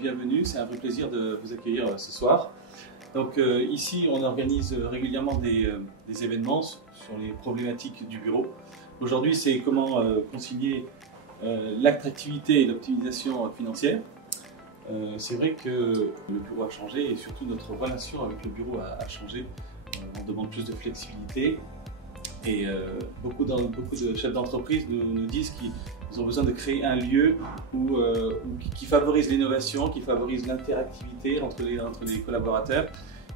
Bienvenue, c'est un vrai plaisir de vous accueillir ce soir. Donc ici, on organise régulièrement des événements sur les problématiques du bureau. Aujourd'hui, c'est comment concilier l'attractivité et l'optimisation financière. C'est vrai que le bureau a changé et surtout notre relation avec le bureau a changé. On demande plus de flexibilité et beaucoup de chefs d'entreprise nous disent qu'ils ont besoin de créer un lieu qui favorise l'innovation, qui favorise l'interactivité entre les collaborateurs.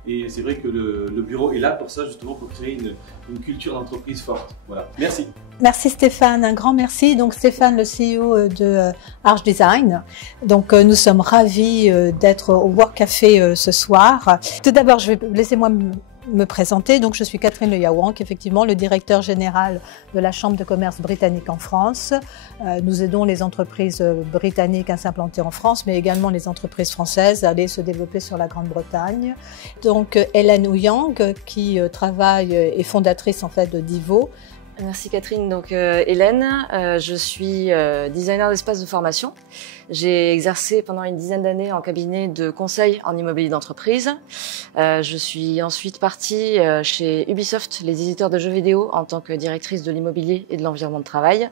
Et c'est vrai que le bureau est là pour ça, justement, pour créer une culture d'entreprise forte. Voilà. Merci. Merci Stéphane, un grand merci. Donc Stéphane, le CEO de Arch Design. Donc nous sommes ravis d'être au Work Café ce soir. Tout d'abord, laissez-moi me présenter. Donc je suis Catherine Le Yaouank, effectivement le directeur général de la Chambre de commerce britannique en France. Nous aidons les entreprises britanniques à s'implanter en France, mais également les entreprises françaises à aller se développer sur la Grande-Bretagne. Donc Hélène Ouyang, qui travaille et fondatrice en fait de Divo. Merci Catherine. Donc Hélène, je suis designer d'espace de formation. J'ai exercé pendant une dizaine d'années en cabinet de conseil en immobilier d'entreprise. Je suis ensuite partie chez Ubisoft, les éditeurs de jeux vidéo, en tant que directrice de l'immobilier et de l'environnement de travail.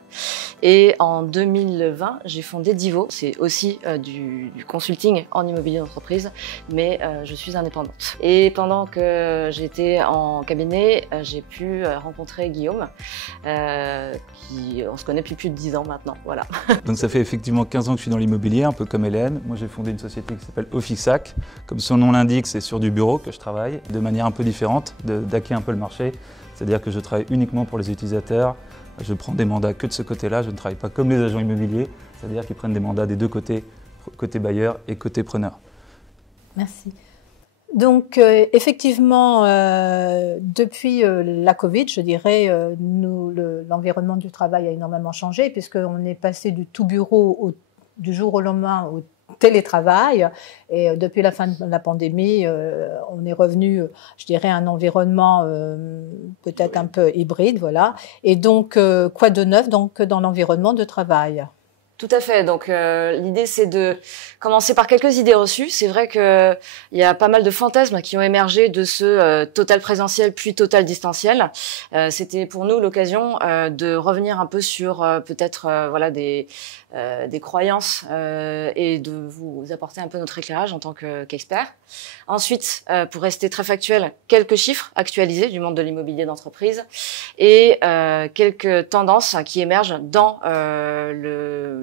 Et en 2020, j'ai fondé Divo. C'est aussi du consulting en immobilier d'entreprise, mais je suis indépendante. Et pendant que j'étais en cabinet, j'ai pu rencontrer Guillaume, on se connaît depuis plus de 10 ans maintenant, voilà. Donc ça fait effectivement 15 ans que je suis dans l'immobilier, un peu comme Hélène. Moi j'ai fondé une société qui s'appelle Officeac. Comme son nom l'indique, c'est sur du bureau que je travaille, de manière un peu différente, d'hacker un peu le marché. C'est-à-dire que je travaille uniquement pour les utilisateurs, je prends des mandats que de ce côté-là, je ne travaille pas comme les agents immobiliers, c'est-à-dire qu'ils prennent des mandats des deux côtés, côté bailleur et côté preneur. Merci. Donc effectivement, depuis la Covid, je dirais, l'environnement du travail a énormément changé puisqu'on est passé du tout bureau du jour au lendemain au télétravail. Et depuis la fin de la pandémie, on est revenu, je dirais, à un environnement peut-être un peu hybride, voilà. Et donc, quoi de neuf donc dans l'environnement de travail ? Tout à fait. Donc l'idée c'est de commencer par quelques idées reçues. C'est vrai que il y a pas mal de fantasmes qui ont émergé de ce total présentiel puis total distanciel. C'était pour nous l'occasion de revenir un peu sur peut-être voilà des croyances et de vous apporter un peu notre éclairage en tant qu'expert. Ensuite, pour rester très factuel, quelques chiffres actualisés du monde de l'immobilier d'entreprise et quelques tendances qui émergent dans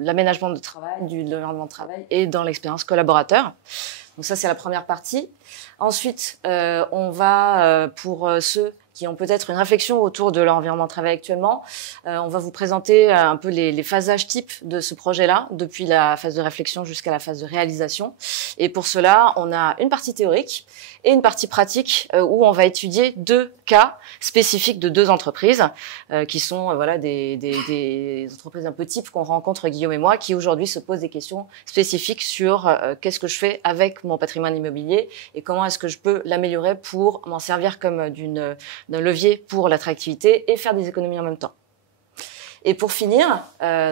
l'aménagement de travail, de l'environnement de travail et dans l'expérience collaborateur. Donc ça, c'est la première partie. Ensuite, on va, pour ceux qui ont peut-être une réflexion autour de leur environnement de travail actuellement, on va vous présenter un peu les phasages types de ce projet-là, depuis la phase de réflexion jusqu'à la phase de réalisation. Et pour cela, on a une partie théorique et une partie pratique où on va étudier deux cas spécifiques de deux entreprises qui sont voilà des entreprises un peu types qu'on rencontre Guillaume et moi, qui aujourd'hui se posent des questions spécifiques sur qu'est-ce que je fais avec mon patrimoine immobilier et comment est-ce que je peux l'améliorer pour m'en servir comme d'un levier pour l'attractivité et faire des économies en même temps. Et pour finir,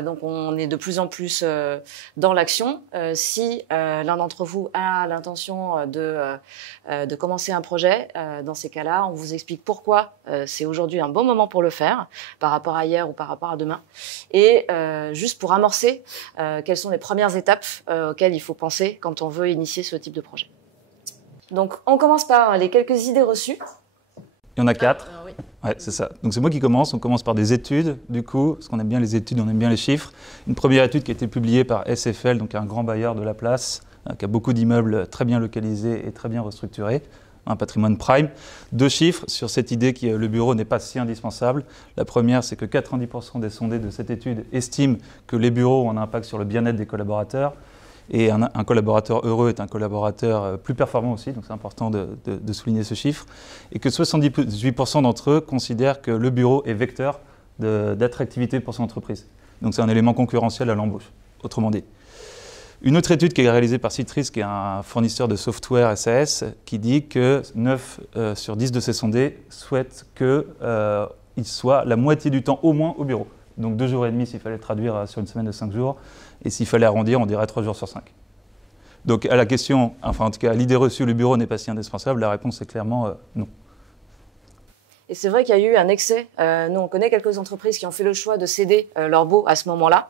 donc on est de plus en plus dans l'action. Si l'un d'entre vous a l'intention de commencer un projet, dans ces cas-là, on vous explique pourquoi c'est aujourd'hui un bon moment pour le faire, par rapport à hier ou par rapport à demain. Et juste pour amorcer, quelles sont les premières étapes auxquelles il faut penser quand on veut initier ce type de projet. Donc on commence par les quelques idées reçues. Il y en a 4. Oui. Ouais, c'est ça. Donc c'est moi qui commence. On commence par des études, du coup, parce qu'on aime bien les études, on aime bien les chiffres. Une première étude qui a été publiée par SFL, donc un grand bailleur de la place, qui a beaucoup d'immeubles très bien localisés et très bien restructurés, un patrimoine prime. 2 chiffres sur cette idée que le bureau n'est pas si indispensable. La première, c'est que 90% des sondés de cette étude estiment que les bureaux ont un impact sur le bien-être des collaborateurs. Et un collaborateur heureux est un collaborateur plus performant aussi, donc c'est important de souligner ce chiffre. Et que 78% d'entre eux considèrent que le bureau est vecteur d'attractivité pour son entreprise. Donc c'est un élément concurrentiel à l'embauche, autrement dit. Une autre étude qui est réalisée par Citrix, qui est un fournisseur de software SAS, qui dit que 9 sur 10 de ces sondés souhaitent qu'ils soient la moitié du temps au moins au bureau. Donc 2 jours et demi s'il fallait traduire sur une semaine de 5 jours. Et s'il fallait arrondir, on dirait 3 jours sur 5. Donc à la question, enfin en tout cas à l'idée reçue, le bureau n'est pas si indispensable, la réponse est clairement non. Et c'est vrai qu'il y a eu un excès. Nous, on connaît quelques entreprises qui ont fait le choix de céder leur baux à ce moment-là,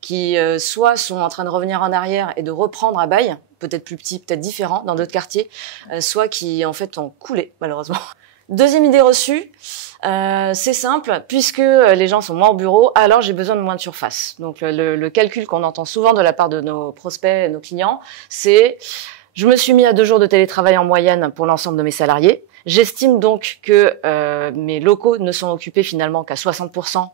qui soit sont en train de revenir en arrière et de reprendre à bail, peut-être plus petit, peut-être différent, dans d'autres quartiers, soit qui, en fait, ont coulé, malheureusement. Deuxième idée reçue, c'est simple, puisque les gens sont moins au bureau, alors j'ai besoin de moins de surface. Donc le calcul qu'on entend souvent de la part de nos prospects, nos clients, c'est je me suis mis à 2 jours de télétravail en moyenne pour l'ensemble de mes salariés. J'estime donc que mes locaux ne sont occupés finalement qu'à 60%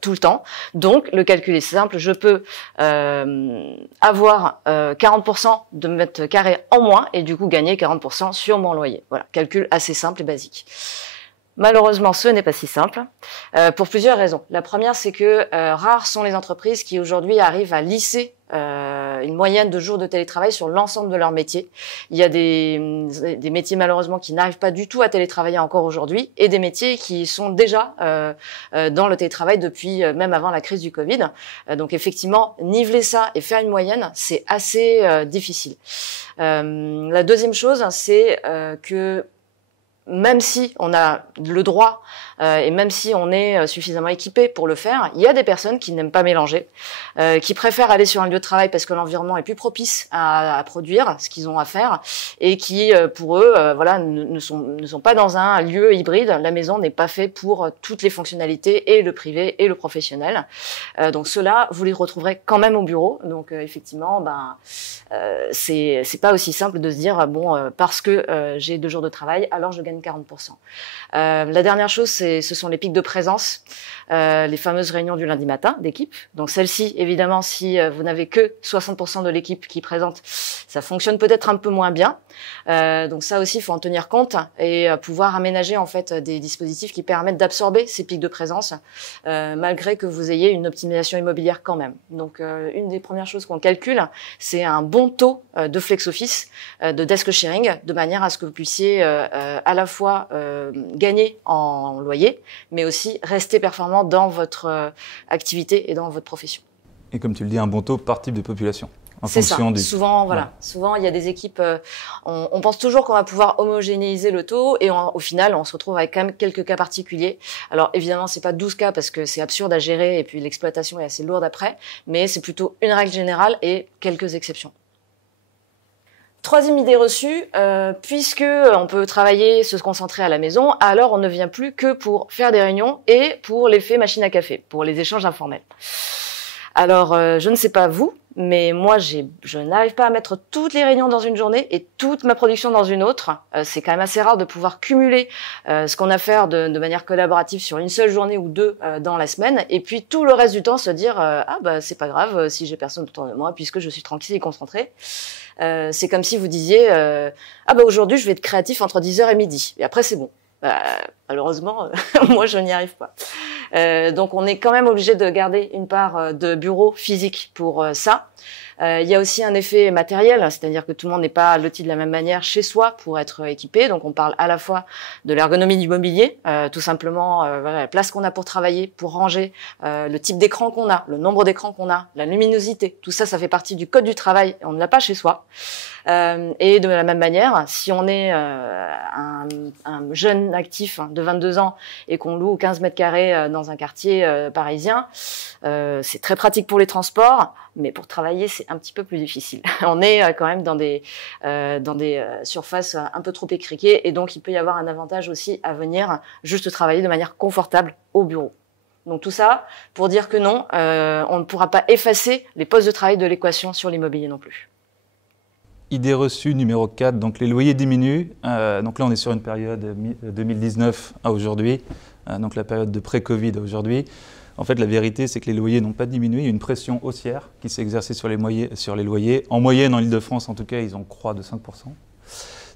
tout le temps. Donc le calcul est simple, je peux avoir 40% de mètres carrés en moins et du coup gagner 40% sur mon loyer. Voilà, calcul assez simple et basique. Malheureusement, ce n'est pas si simple, pour plusieurs raisons. La première, c'est que rares sont les entreprises qui aujourd'hui arrivent à lisser une moyenne de jours de télétravail sur l'ensemble de leur métier. Il y a des métiers malheureusement qui n'arrivent pas du tout à télétravailler encore aujourd'hui et des métiers qui sont déjà dans le télétravail depuis même avant la crise du Covid. Donc effectivement, niveler ça et faire une moyenne, c'est assez difficile. La deuxième chose, c'est que même si on a le droit et même si on est suffisamment équipé pour le faire, il y a des personnes qui n'aiment pas mélanger, qui préfèrent aller sur un lieu de travail parce que l'environnement est plus propice à produire ce qu'ils ont à faire et qui, pour eux, voilà, ne sont pas dans un lieu hybride. La maison n'est pas faite pour toutes les fonctionnalités, et le privé et le professionnel. Donc ceux-là, vous les retrouverez quand même au bureau. Donc effectivement, c'est pas aussi simple de se dire bon, parce que j'ai 2 jours de travail, alors je gagne 40%. La dernière chose, ce sont les pics de présence, les fameuses réunions du lundi matin d'équipe. Donc celles-ci, évidemment, si vous n'avez que 60% de l'équipe qui présente, ça fonctionne peut-être un peu moins bien. Donc ça aussi, il faut en tenir compte et pouvoir aménager en fait des dispositifs qui permettent d'absorber ces pics de présence, malgré que vous ayez une optimisation immobilière quand même. Donc une des premières choses qu'on calcule, c'est un bon taux de flex office, de desk sharing, de manière à ce que vous puissiez à la fois gagner en loyer, mais aussi rester performant dans votre activité et dans votre profession. Et comme tu le dis, un bon taux par type de population. C'est ça. Souvent, voilà. Ouais. Souvent, il y a des équipes. On pense toujours qu'on va pouvoir homogénéiser le taux, et au final, on se retrouve avec quand même quelques cas particuliers. Alors, évidemment, c'est pas 12 cas parce que c'est absurde à gérer et puis l'exploitation est assez lourde après. Mais c'est plutôt une règle générale et quelques exceptions. Troisième idée reçue, puisque on peut travailler, se concentrer à la maison, alors on ne vient plus que pour faire des réunions et pour l'effet machine à café, pour les échanges informels. Alors, je ne sais pas vous, mais moi, je n'arrive pas à mettre toutes les réunions dans une journée et toute ma production dans une autre. C'est quand même assez rare de pouvoir cumuler ce qu'on a à faire de manière collaborative sur une seule journée ou 2 dans la semaine, et puis tout le reste du temps se dire c'est pas grave si j'ai personne autour de moi puisque je suis tranquille et concentrée. C'est comme si vous disiez aujourd'hui je vais être créatif entre 10h et midi et après c'est bon. Malheureusement, moi je n'y arrive pas. Donc on est quand même obligé de garder une part de bureau physique pour ça. Il y a aussi un effet matériel, c'est-à-dire que tout le monde n'est pas loti de la même manière chez soi pour être équipé. Donc on parle à la fois de l'ergonomie du mobilier, tout simplement la place qu'on a pour travailler, pour ranger, le type d'écran qu'on a, le nombre d'écrans qu'on a, la luminosité. Tout ça, ça fait partie du code du travail. On ne l'a pas chez soi. Et de la même manière, si on est un jeune actif de 22 ans et qu'on loue 15 mètres carrés dans un quartier parisien, c'est très pratique pour les transports, mais pour travailler, c'est un petit peu plus difficile. On est quand même dans des surfaces un peu trop écriquées, et donc il peut y avoir un avantage aussi à venir juste travailler de manière confortable au bureau. Donc tout ça pour dire que non, on ne pourra pas effacer les postes de travail de l'équation sur l'immobilier non plus. Idée reçue numéro 4, donc les loyers diminuent. Donc là, on est sur une période 2019 à aujourd'hui, donc la période de pré-Covid à aujourd'hui. En fait, la vérité, c'est que les loyers n'ont pas diminué. Il y a une pression haussière qui s'est exercée sur les loyers. En moyenne, en Île-de-France, en tout cas, ils ont croît de 5%.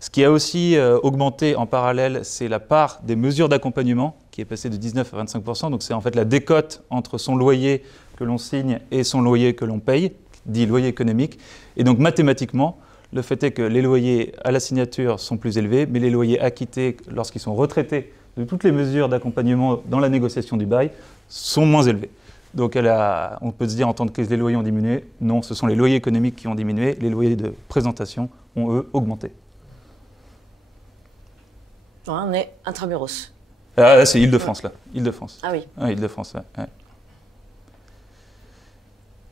Ce qui a aussi augmenté en parallèle, c'est la part des mesures d'accompagnement qui est passée de 19 à 25%. Donc c'est en fait la décote entre son loyer que l'on signe et son loyer que l'on paye, dit loyer économique. Et donc mathématiquement, le fait est que les loyers à la signature sont plus élevés, mais les loyers acquittés lorsqu'ils sont retraités de toutes les mesures d'accompagnement dans la négociation du bail sont moins élevés. Donc on peut se dire en tant que crise, les loyers ont diminué. Non, ce sont les loyers économiques qui ont diminué. Les loyers de présentation ont, eux, augmenté. On est intramuros. Ah, là, c'est Île-de-France, là. Île-de-France. Ah oui. Ah, Île-de-France, ouais.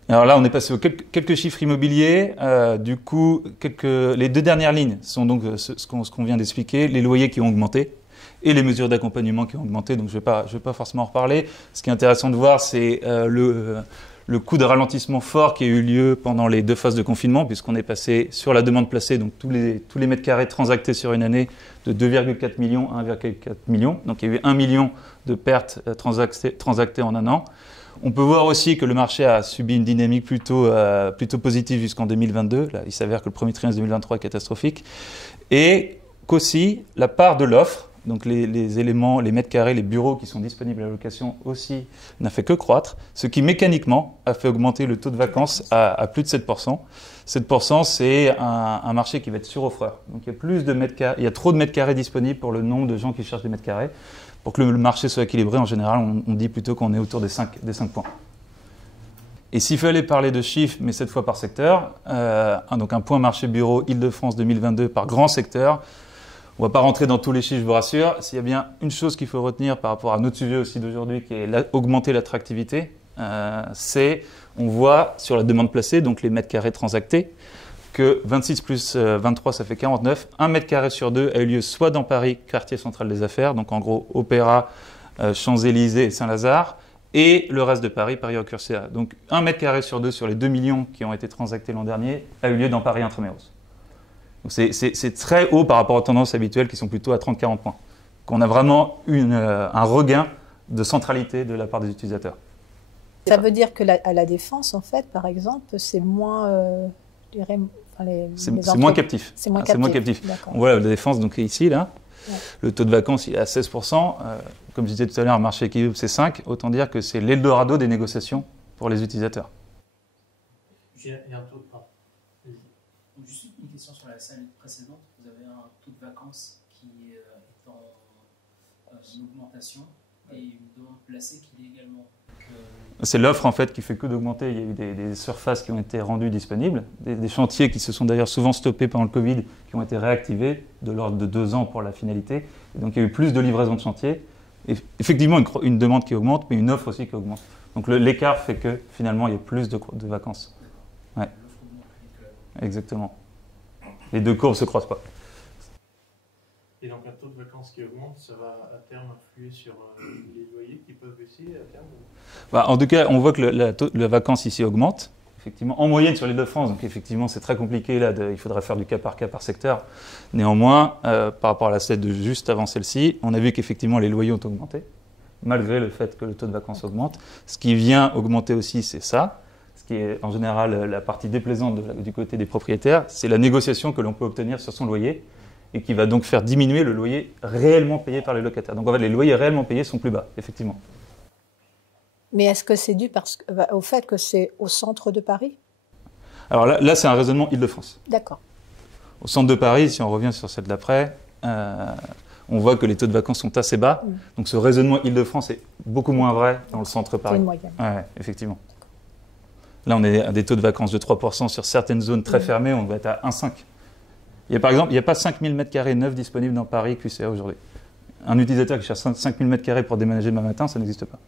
Alors là, on est passé aux quelques chiffres immobiliers. Du coup, les 2 dernières lignes sont donc ce qu'on vient d'expliquer, les loyers qui ont augmenté et les mesures d'accompagnement qui ont augmenté. Donc, je vais pas forcément en reparler. Ce qui est intéressant de voir, c'est le coup de ralentissement fort qui a eu lieu pendant les 2 phases de confinement, puisqu'on est passé sur la demande placée, donc tous les mètres carrés transactés sur une année, de 2,4 millions à 1,4 million. Donc, il y a eu 1 million de pertes transactées en un an. On peut voir aussi que le marché a subi une dynamique plutôt positive jusqu'en 2022. Là, il s'avère que le premier trimestre 2023 est catastrophique. Et qu'aussi, la part de l'offre, donc les éléments, les mètres carrés, les bureaux qui sont disponibles à la location aussi, n'a fait que croître, ce qui mécaniquement a fait augmenter le taux de vacances à plus de 7%. 7%, c'est un marché qui va être suroffreur. Donc il y a trop de mètres carrés disponibles pour le nombre de gens qui cherchent des mètres carrés. Pour que le marché soit équilibré, en général, on dit plutôt qu'on est autour des 5 points. Et s'il fallait parler de chiffres, mais cette fois par secteur, donc un point marché bureau Île-de-France 2022 par grand secteur, on ne va pas rentrer dans tous les chiffres, je vous rassure. S'il y a bien une chose qu'il faut retenir par rapport à notre sujet aussi d'aujourd'hui, qui est augmenter l'attractivité, c'est, on voit sur la demande placée, donc les mètres carrés transactés, que 26 plus 23, ça fait 49. 1 mètre carré sur 2 a eu lieu soit dans Paris, quartier central des affaires, donc en gros Opéra, Champs-Élysées et Saint-Lazare, et le reste de Paris, Paris-Urca. Donc 1 mètre carré sur 2 sur les 2 millions qui ont été transactés l'an dernier a eu lieu dans Paris intramuros. Donc c'est très haut par rapport aux tendances habituelles qui sont plutôt à 30-40 points. Qu'on a vraiment un regain de centralité de la part des utilisateurs. Ça veut dire que à la Défense, en fait, par exemple, c'est moins... je dirais, c'est moins captif. C'est moins captif. On voit la Défense, donc ici, là. Ouais. Le taux de vacances, il est à 16%. Comme je disais tout à l'heure, un marché équilibre, c'est 5%. Autant dire que c'est l'Eldorado des négociations pour les utilisateurs. J'ai un taux de... Juste une question sur la salle précédente. Vous avez un taux de vacances qui est en augmentation et une demande placée qui est également... C'est l'offre en fait qui fait que d'augmenter. Il y a eu des surfaces qui ont été rendues disponibles, des chantiers qui se sont d'ailleurs souvent stoppés pendant le Covid, qui ont été réactivés de l'ordre de 2 ans pour la finalité. Et donc il y a eu plus de livraison de chantiers. Et effectivement une demande qui augmente, mais une offre aussi qui augmente. Donc l'écart fait que finalement il y a plus de vacances. Ouais. Exactement. Les 2 courbes ne se croisent pas. Et donc un taux de vacances qui augmente, ça va à terme influer sur les loyers qui peuvent baisser à terme? En tout cas, on voit que la vacance ici augmente, effectivement, en moyenne sur l'Île-de-France. Donc effectivement, c'est très compliqué là. Il faudrait faire du cas par secteur. Néanmoins, par rapport à la slide de juste avant celle-ci, on a vu qu'effectivement les loyers ont augmenté, malgré le fait que le taux de vacances augmente. Ce qui vient augmenter aussi, c'est ça. Ce qui est en général la partie déplaisante du côté des propriétaires, c'est la négociation que l'on peut obtenir sur son loyer et qui va donc faire diminuer le loyer réellement payé par les locataires. Donc en fait, les loyers réellement payés sont plus bas, effectivement. Mais est-ce que c'est dû au fait que c'est au centre de Paris? Alors là c'est un raisonnement Île-de-France. D'accord. Au centre de Paris, si on revient sur celle d'après, on voit que les taux de vacances sont assez bas. Donc ce raisonnement Île-de-France est beaucoup moins vrai dans le centre de Paris. C'est une moyenne. Ouais, effectivement. Là, on est à des taux de vacances de 3% sur certaines zones très fermées, on va être à 1,5%. Par exemple, il n'y a pas 5000 m² neufs disponibles dans Paris QCA aujourd'hui. Un utilisateur qui cherche 5000 m² pour déménager demain matin, ça n'existe pas.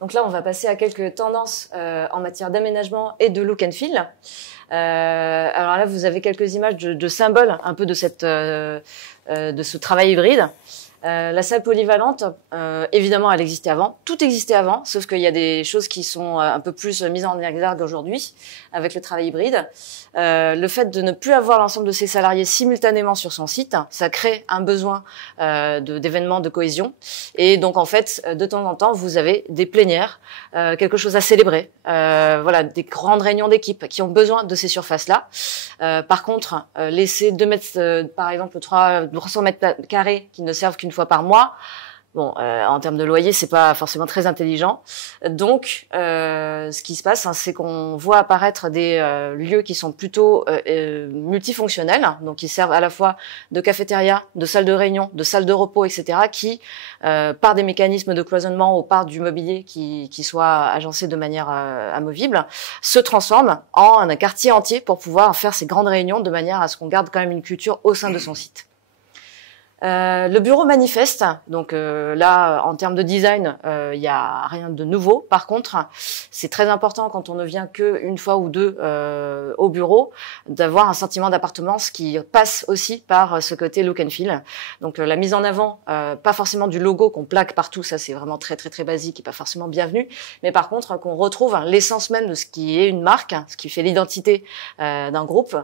Donc là, on va passer à quelques tendances en matière d'aménagement et de look and feel. Alors là, vous avez quelques images de symboles un peu de ce travail hybride. La salle polyvalente, évidemment, elle existait avant. Tout existait avant, sauf qu'il y a des choses qui sont un peu plus mises en exergue aujourd'hui avec le travail hybride. Le fait de ne plus avoir l'ensemble de ses salariés simultanément sur son site, ça crée un besoin d'événements de cohésion. Et donc, en fait, de temps en temps, vous avez des plénières, quelque chose à célébrer. Voilà, des grandes réunions d'équipe qui ont besoin de ces surfaces-là. Par contre, laisser 2 mètres, par exemple, 300 mètres carrés qui ne servent qu'une fois par mois, Bon, en termes de loyer, c'est pas forcément très intelligent. Donc, ce qui se passe, hein, c'est qu'on voit apparaître des lieux qui sont plutôt multifonctionnels, donc qui servent à la fois de cafétéria, de salle de réunion, de salle de repos, etc., qui, par des mécanismes de cloisonnement ou par du mobilier qui soit agencé de manière amovible, se transforment en un quartier entier pour pouvoir faire ces grandes réunions de manière à ce qu'on garde quand même une culture au sein de son site. Le bureau manifeste, donc là, en termes de design, il y a rien de nouveau. Par contre, c'est très important quand on ne vient qu'une fois ou deux au bureau, d'avoir un sentiment d'appartenance qui passe aussi par ce côté look and feel. Donc la mise en avant, pas forcément du logo qu'on plaque partout, ça c'est vraiment très très très basique et pas forcément bienvenu, mais par contre qu'on retrouve l'essence même de ce qui est une marque, ce qui fait l'identité d'un groupe.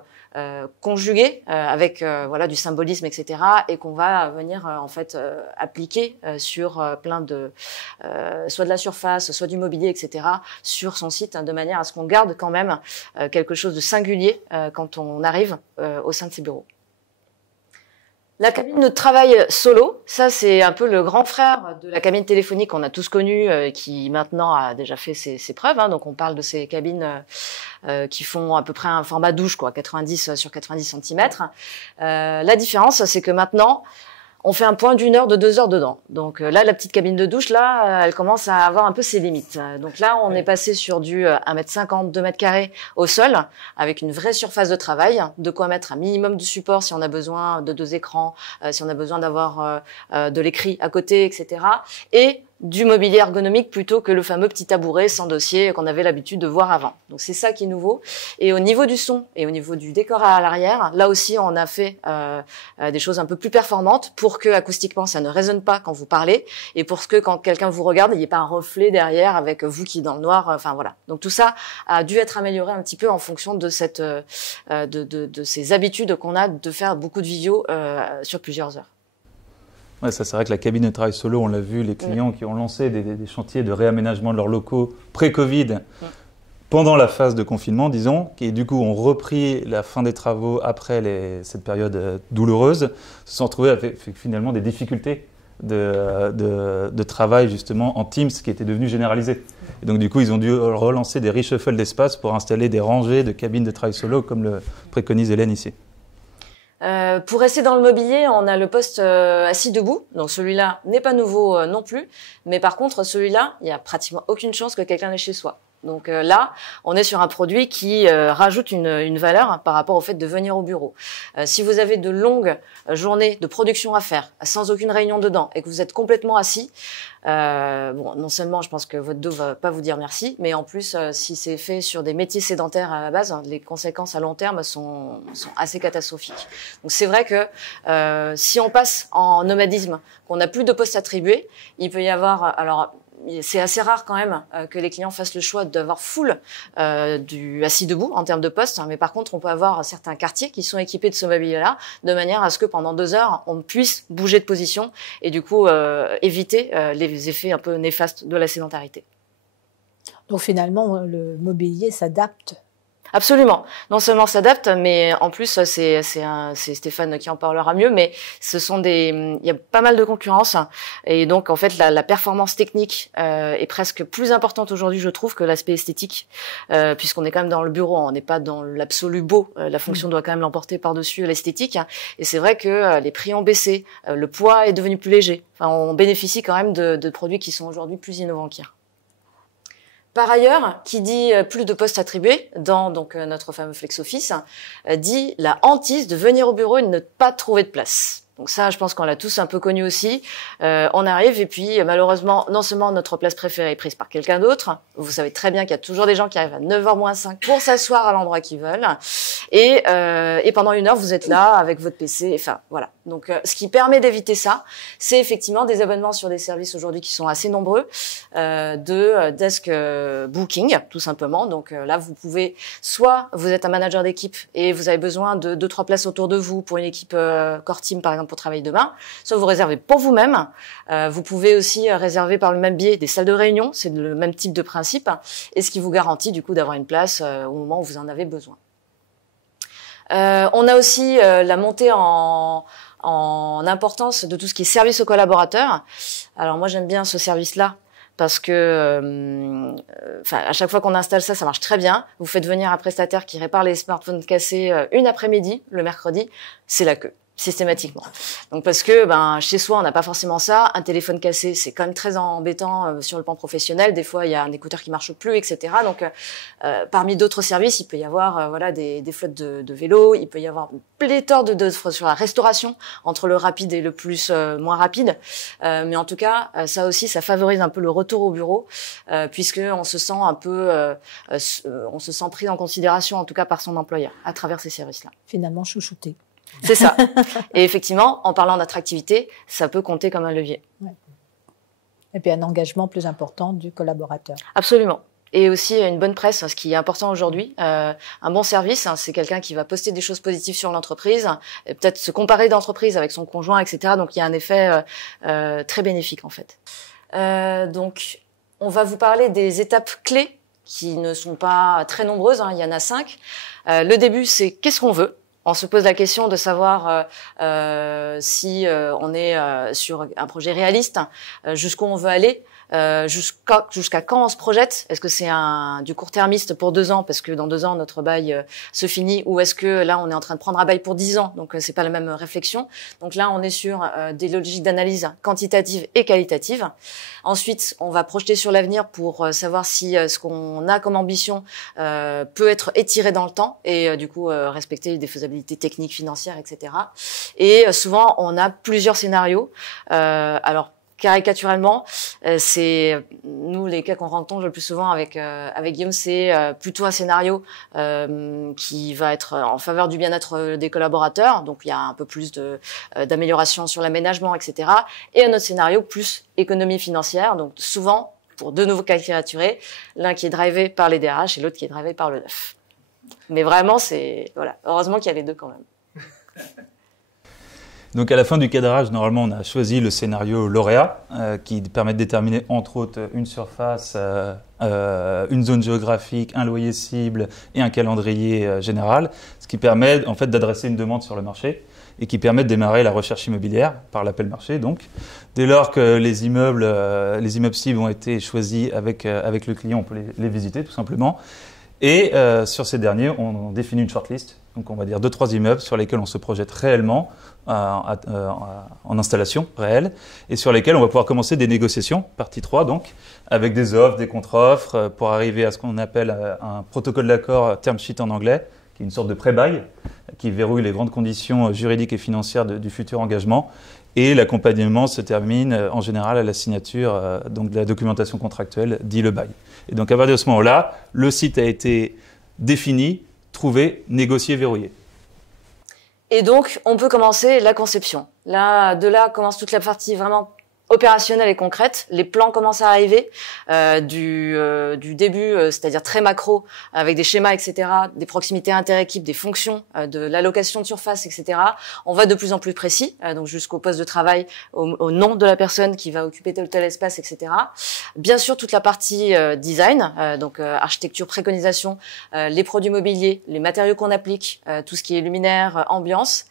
Conjugué avec voilà du symbolisme, etc., et qu'on va venir en fait appliquer sur plein de soit de la surface, soit du mobilier, etc., sur son site, hein, de manière à ce qu'on garde quand même quelque chose de singulier quand on arrive au sein de ces bureaux. La cabine de travail solo, ça c'est un peu le grand frère de la cabine téléphonique qu'on a tous connue, qui maintenant a déjà fait ses preuves, hein. Donc on parle de ces cabines qui font à peu près un format douche, quoi, 90 sur 90 cm. La différence, c'est que maintenant, on fait un point d'1 heure, de 2 heures dedans. Donc là, la petite cabine de douche, là, elle commence à avoir un peu ses limites. Donc là, on est passé sur du 1,50 m, 2 m² au sol, avec une vraie surface de travail, de quoi mettre un minimum de support si on a besoin de 2 écrans, si on a besoin d'avoir de l'écrit à côté, etc. Et du mobilier ergonomique plutôt que le fameux petit tabouret sans dossier qu'on avait l'habitude de voir avant. Donc c'est ça qui est nouveau. Et au niveau du son et au niveau du décor à l'arrière, là aussi on a fait des choses un peu plus performantes pour que acoustiquement ça ne résonne pas quand vous parlez et pour que quand quelqu'un vous regarde, il n'y ait pas un reflet derrière avec vous qui est dans le noir. Enfin voilà. Donc tout ça a dû être amélioré un petit peu en fonction de cette de ces habitudes qu'on a de faire beaucoup de vidéos sur plusieurs heures. Ouais, ça c'est vrai que la cabine de travail solo, on l'a vu, les clients qui ont lancé des chantiers de réaménagement de leurs locaux pré-Covid, pendant la phase de confinement, disons, qui du coup ont repris la fin des travaux après cette période douloureuse, se sont retrouvés avec finalement des difficultés de travail justement en Teams qui était devenu généralisé. Et donc du coup, ils ont dû relancer des reshuffles d'espace pour installer des rangées de cabines de travail solo, comme le préconise Hélène ici. Pour rester dans le mobilier, on a le poste assis debout. Donc celui-là n'est pas nouveau non plus. Mais par contre, celui-là, il n'y a pratiquement aucune chance que quelqu'un l'ait chez soi. Donc là, on est sur un produit qui rajoute une valeur, hein, par rapport au fait de venir au bureau. Si vous avez de longues journées de production à faire, sans aucune réunion dedans, et que vous êtes complètement assis, bon, non seulement je pense que votre dos va pas vous dire merci, mais en plus, si c'est fait sur des métiers sédentaires à la base, hein, les conséquences à long terme sont assez catastrophiques. Donc c'est vrai que si on passe en nomadisme, qu'on n'a plus de postes attribués, il peut y avoir, alors c'est assez rare quand même que les clients fassent le choix d'avoir full du assis debout en termes de poste, hein, mais par contre on peut avoir certains quartiers qui sont équipés de ce mobilier-là, de manière à ce que pendant 2 heures on puisse bouger de position et du coup éviter les effets un peu néfastes de la sédentarité. Donc finalement le mobilier s'adapte. Absolument. Non seulement s'adapte, mais en plus c'est Stéphane qui en parlera mieux. Mais il y a pas mal de concurrence et donc en fait la performance technique est presque plus importante aujourd'hui, je trouve, que l'aspect esthétique, puisqu'on est quand même dans le bureau, on n'est pas dans l'absolu beau. La fonction doit quand même l'emporter par-dessus l'esthétique. Et c'est vrai que les prix ont baissé, le poids est devenu plus léger. Enfin, on bénéficie quand même de produits qui sont aujourd'hui plus innovants qu'hier. Par ailleurs, qui dit plus de postes attribués dans donc notre fameux flex office, dit la hantise de venir au bureau et de ne pas trouver de place. Donc ça, je pense qu'on l'a tous un peu connu aussi. On arrive et puis malheureusement, non seulement notre place préférée est prise par quelqu'un d'autre, vous savez très bien qu'il y a toujours des gens qui arrivent à 9h moins 5 pour s'asseoir à l'endroit qu'ils veulent, et pendant 1 heure, vous êtes là avec votre PC, enfin voilà. Donc ce qui permet d'éviter ça, c'est effectivement des abonnements sur des services aujourd'hui qui sont assez nombreux, de desk booking, tout simplement. Donc là, vous pouvez, soit vous êtes un manager d'équipe et vous avez besoin de 2-3 places autour de vous pour une équipe core team, par exemple, pour travailler demain, soit vous réservez pour vous-même. Vous pouvez aussi réserver par le même biais des salles de réunion, c'est le même type de principe, et ce qui vous garantit du coup d'avoir une place au moment où vous en avez besoin. On a aussi la montée en en importance de tout ce qui est service aux collaborateurs. Alors moi j'aime bien ce service-là parce que à chaque fois qu'on installe ça, ça marche très bien. Vous faites venir un prestataire qui répare les smartphones cassés une après-midi, le mercredi, c'est la queue. Systématiquement. Donc parce que chez soi on n'a pas forcément ça, un téléphone cassé c'est quand même très embêtant sur le plan professionnel, des fois il y a un écouteur qui marche plus, etc. Donc parmi d'autres services il peut y avoir des flottes de vélos, il peut y avoir une pléthore d'offres sur la restauration entre le rapide et le plus moins rapide, mais en tout cas ça aussi ça favorise un peu le retour au bureau puisque on se sent un peu on se sent pris en considération en tout cas par son employeur à travers ces services-là. Finalement chouchouté. C'est ça. Et effectivement, en parlant d'attractivité, ça peut compter comme un levier. Ouais. Et puis un engagement plus important du collaborateur. Absolument. Et aussi une bonne presse, ce qui est important aujourd'hui. Un bon service, c'est quelqu'un qui va poster des choses positives sur l'entreprise, peut-être se comparer d'entreprise avec son conjoint, etc. Donc il y a un effet très bénéfique en fait. Donc on va vous parler des étapes clés qui ne sont pas très nombreuses, il y en a 5. Le début, c'est qu'est-ce qu'on veut. On se pose la question de savoir si on est sur un projet réaliste, jusqu'où on veut aller, jusqu'à quand on se projette. Est-ce que c'est du court-termiste pour 2 ans parce que dans 2 ans notre bail se finit, ou est-ce que là on est en train de prendre un bail pour 10 ans, donc c'est pas la même réflexion. Donc là on est sur des logiques d'analyse quantitative et qualitative. Ensuite on va projeter sur l'avenir pour savoir si ce qu'on a comme ambition peut être étiré dans le temps et du coup respecter des faisabilités techniques, financières, etc. Et souvent on a plusieurs scénarios. Alors caricaturalement, c'est nous les cas qu'on rencontre le plus souvent avec Guillaume, c'est plutôt un scénario qui va être en faveur du bien-être des collaborateurs, donc il y a un peu plus d'amélioration sur l'aménagement, etc. Et un autre scénario plus économie financière, donc souvent pour de nouveau caricaturer, l'un qui est drivé par les DRH et l'autre qui est drivé par le neuf. Mais vraiment, c'est heureusement qu'il y a les deux quand même. Donc à la fin du cadrage, normalement, on a choisi le scénario lauréat qui permet de déterminer entre autres une surface, une zone géographique, un loyer cible et un calendrier général, ce qui permet en fait d'adresser une demande sur le marché et qui permet de démarrer la recherche immobilière par l'appel marché. Donc, dès lors que les immeubles cibles ont été choisis avec le client, on peut les visiter tout simplement. Et sur ces derniers, on définit une shortlist. Donc on va dire 2-3 immeubles sur lesquels on se projette réellement en installation réelle et sur lesquels on va pouvoir commencer des négociations, partie 3 donc, avec des offres, des contre-offres pour arriver à ce qu'on appelle un protocole d'accord term sheet en anglais, qui est une sorte de pré-bail qui verrouille les grandes conditions juridiques et financières du futur engagement. Et l'accompagnement se termine en général à la signature donc de la documentation contractuelle, dit le bail. Et donc à partir de ce moment-là, le site a été défini, trouvé, négocié, verrouillé. Et donc, on peut commencer la conception. De là commence toute la partie vraiment opérationnelle et concrète. Les plans commencent à arriver du début, c'est-à-dire très macro, avec des schémas, etc., des proximités inter-équipes, des fonctions, de l'allocation de surface, etc. On va de plus en plus précis, donc jusqu'au poste de travail, au nom de la personne qui va occuper tel ou tel espace, etc. Bien sûr, toute la partie design, donc architecture, préconisation, les produits mobiliers, les matériaux qu'on applique, tout ce qui est luminaire, ambiance,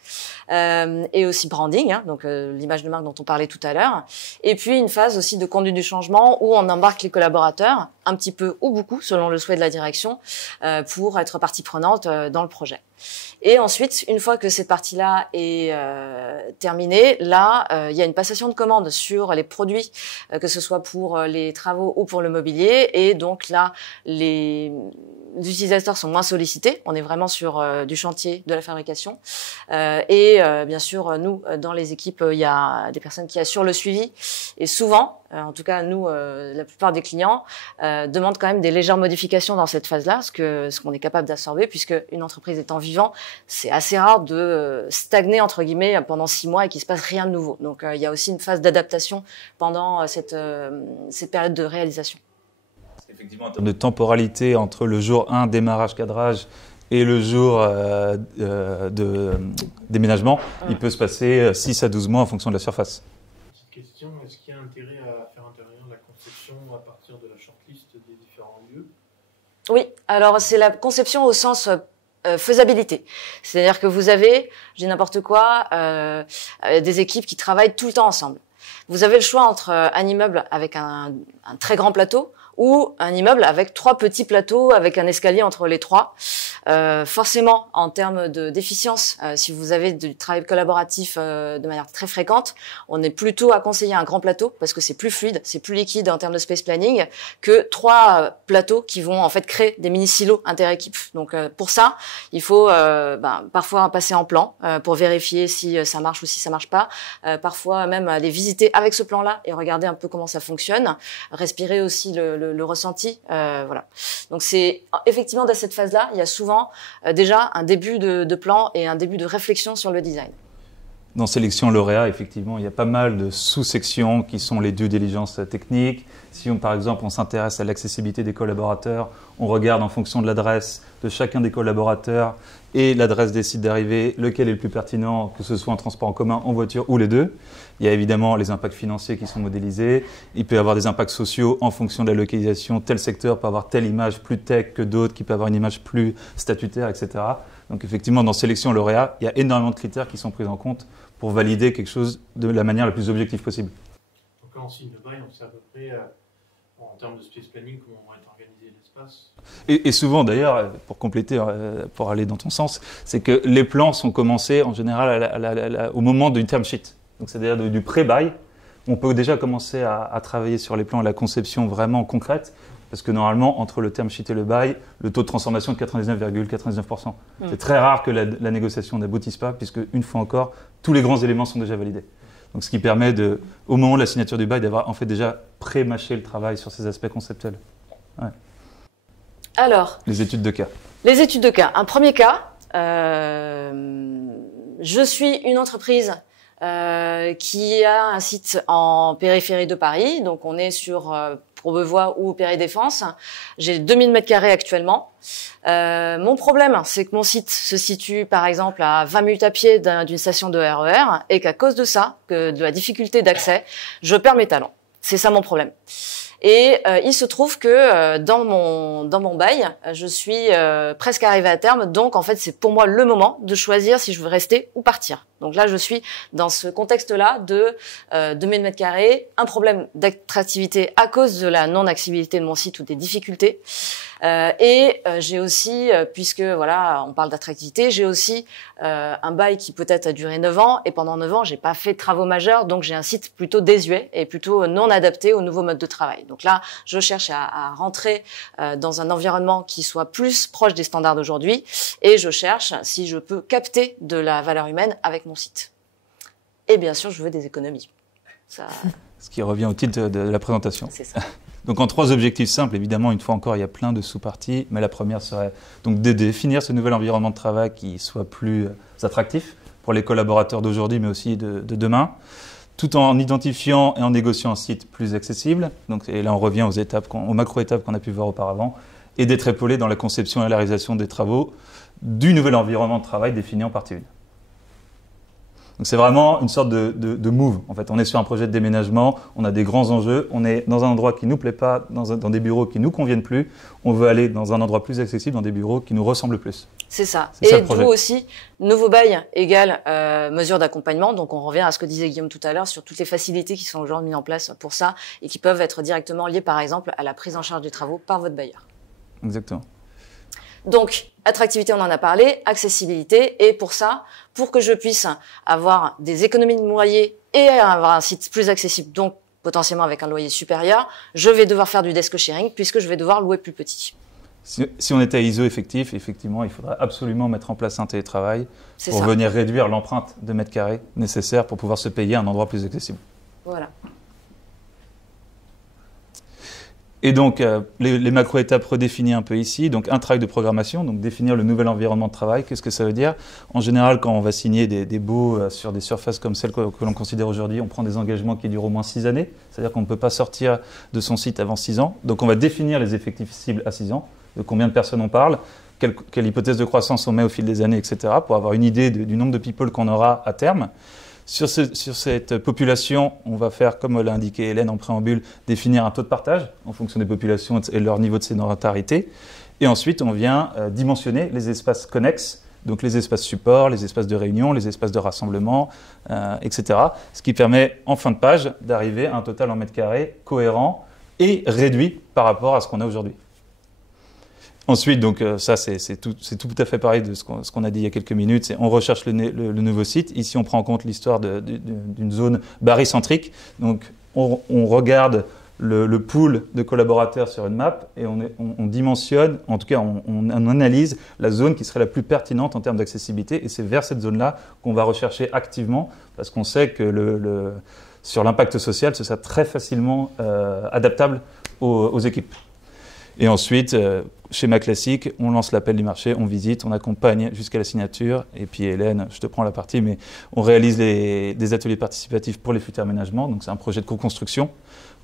et aussi branding, donc l'image de marque dont on parlait tout à l'heure. Et puis une phase aussi de conduite du changement où on embarque les collaborateurs, un petit peu ou beaucoup selon le souhait de la direction, pour être partie prenante dans le projet. Et ensuite, une fois que cette partie-là est terminée, là, il y a une passation de commande sur les produits, que ce soit pour les travaux ou pour le mobilier. Et donc là, les utilisateurs sont moins sollicités. On est vraiment sur du chantier de la fabrication. Et bien sûr, nous, dans les équipes, il y a des personnes qui assurent le suivi. Et souvent, en tout cas, nous, la plupart des clients demandent quand même des légères modifications dans cette phase-là, ce qu'on est capable d'absorber, puisque une entreprise étant vivant, c'est assez rare de stagner entre guillemets pendant 6 mois et qu'il se passe rien de nouveau. Donc, il y a aussi une phase d'adaptation pendant cette période de réalisation. Effectivement, en termes de temporalité entre le jour 1 démarrage cadrage et le jour de déménagement, il peut se passer 6 à 12 mois en fonction de la surface. Question, est-ce qu'il y a intérêt à faire intervenir la conception à partir de la shortlist des différents lieux? Oui, alors c'est la conception au sens faisabilité. C'est-à-dire que vous avez, je dis n'importe quoi, des équipes qui travaillent tout le temps ensemble. Vous avez le choix entre un immeuble avec un très grand plateau ou un immeuble avec 3 petits plateaux avec un escalier entre les 3. Forcément, en termes d'efficience, si vous avez du travail collaboratif de manière très fréquente, on est plutôt à conseiller un grand plateau parce que c'est plus fluide, c'est plus liquide en termes de space planning que 3 plateaux qui vont en fait créer des mini-silos inter-équipes. Donc pour ça, il faut parfois passer en plan pour vérifier si ça marche ou si ça marche pas. Parfois même aller visiter avec ce plan-là et regarder un peu comment ça fonctionne. Respirer aussi le ressenti. Voilà. Donc c'est effectivement dans cette phase-là, il y a souvent déjà un début de plan et un début de réflexion sur le design. Dans Sélection Lauréat, effectivement, il y a pas mal de sous-sections qui sont les due diligence techniques. Si par exemple on s'intéresse à l'accessibilité des collaborateurs, on regarde en fonction de l'adresse de chacun des collaborateurs et l'adresse des sites d'arrivée, lequel est le plus pertinent, que ce soit en transport en commun, en voiture ou les deux. Il y a évidemment les impacts financiers qui sont modélisés. Il peut y avoir des impacts sociaux en fonction de la localisation. Tel secteur peut avoir telle image plus tech que d'autres, qui peut avoir une image plus statutaire, etc. Donc effectivement, dans Sélection Lauréat, il y a énormément de critères qui sont pris en compte pour valider quelque chose de la manière la plus objective possible. Donc quand on signe le bail, on sait à peu près, en termes de space planning, comment va être organisé l'espace. Et souvent d'ailleurs, pour compléter, pour aller dans ton sens, c'est que les plans sont commencés en général au moment d'une term sheet. Donc c'est-à-dire du pré-bail. On peut déjà commencer à travailler sur les plans et la conception vraiment concrète, parce que normalement, entre le term sheet et le bail, le taux de transformation est de 99,99%. C'est très rare que la négociation n'aboutisse pas, puisque une fois encore, tous les grands éléments sont déjà validés. Donc ce qui permet, au moment de la signature du bail, d'avoir en fait déjà pré-mâché le travail sur ces aspects conceptuels. Ouais. Alors, les études de cas. Les études de cas. Un premier cas, je suis une entreprise qui a un site en périphérie de Paris, donc on est sur Courbevoie ou Péri-Défense. J'ai 2000 m² actuellement. Mon problème, c'est que mon site se situe par exemple à 20 minutes à pied d'une station de RER et qu'à cause de ça, de la difficulté d'accès, je perds mes talents. C'est ça mon problème. Et il se trouve que dans mon bail, je suis presque arrivée à terme, donc en fait c'est pour moi le moment de choisir si je veux rester ou partir. Donc là je suis dans ce contexte-là de 2000 m², un problème d'attractivité à cause de la non-accessibilité de mon site ou des difficultés. J'ai aussi, puisque voilà, on parle d'attractivité, j'ai aussi un bail qui peut-être a duré 9 ans et pendant 9 ans, j'ai pas fait de travaux majeurs, donc j'ai un site plutôt désuet et plutôt non adapté au nouveau mode de travail. Donc là, je cherche à rentrer dans un environnement qui soit plus proche des standards d'aujourd'hui et je cherche si je peux capter de la valeur humaine avec mon site. Et bien sûr, je veux des économies. Ça... Ce qui revient au titre de la présentation. C'est ça. Donc en 3 objectifs simples, évidemment, une fois encore, il y a plein de sous-parties, mais la première serait donc de définir ce nouvel environnement de travail qui soit plus attractif pour les collaborateurs d'aujourd'hui, mais aussi de demain, tout en identifiant et en négociant un site plus accessible. Donc, et là, on revient aux macro-étapes qu'on a pu voir auparavant, et d'être épaulé dans la conception et la réalisation des travaux du nouvel environnement de travail défini en partie 1. Donc c'est vraiment une sorte de move. En fait, on est sur un projet de déménagement, on a des grands enjeux, on est dans un endroit qui ne nous plaît pas, dans des bureaux qui ne nous conviennent plus, on veut aller dans un endroit plus accessible, dans des bureaux qui nous ressemblent plus. C'est ça. Et d'où aussi, nouveau bail égale mesure d'accompagnement. Donc on revient à ce que disait Guillaume tout à l'heure sur toutes les facilités qui sont aujourd'hui mises en place pour ça et qui peuvent être directement liées par exemple à la prise en charge des travaux par votre bailleur. Exactement. Donc, attractivité, on en a parlé, accessibilité, et pour ça, pour que je puisse avoir des économies de loyer et avoir un site plus accessible, donc potentiellement avec un loyer supérieur, je vais devoir faire du desk sharing puisque je vais devoir louer plus petit. Si on était à ISO effectif, effectivement, il faudrait absolument mettre en place un télétravail pour venir réduire l'empreinte de mètres carrés nécessaire pour pouvoir se payer un endroit plus accessible. Voilà. Et donc, les macro-étapes redéfinies un peu ici. Donc, un travail de programmation, donc définir le nouvel environnement de travail. Qu'est-ce que ça veut dire? En général, quand on va signer des baux sur des surfaces comme celles que l'on considère aujourd'hui, on prend des engagements qui durent au moins 6 années. C'est-à-dire qu'on ne peut pas sortir de son site avant 6 ans. Donc, on va définir les effectifs cibles à 6 ans, de combien de personnes on parle, quelle hypothèse de croissance on met au fil des années, etc., pour avoir une idée du nombre de people qu'on aura à terme. Sur cette population, on va faire, comme l'a indiqué Hélène en préambule, définir un taux de partage en fonction des populations et leur niveau de sédentarité. Et ensuite, on vient dimensionner les espaces connexes, donc les espaces supports, les espaces de réunion, les espaces de rassemblement, etc. Ce qui permet, en fin de page, d'arriver à un total en mètres carrés cohérent et réduit par rapport à ce qu'on a aujourd'hui. Ensuite, donc ça c'est tout à fait pareil de ce qu'on a dit il y a quelques minutes, on recherche le nouveau site. Ici, on prend en compte l'histoire d'une zone barycentrique. Donc, on regarde le pool de collaborateurs sur une map et on dimensionne, en tout cas on analyse la zone qui serait la plus pertinente en termes d'accessibilité, et c'est vers cette zone-là qu'on va rechercher activement, parce qu'on sait que sur l'impact social, ce sera très facilement adaptable aux équipes. Et ensuite, schéma classique, on lance l'appel du marché, on visite, on accompagne jusqu'à la signature. Et puis Hélène, je te prends la partie, mais on réalise des ateliers participatifs pour les futurs aménagements. Donc c'est un projet de co-construction.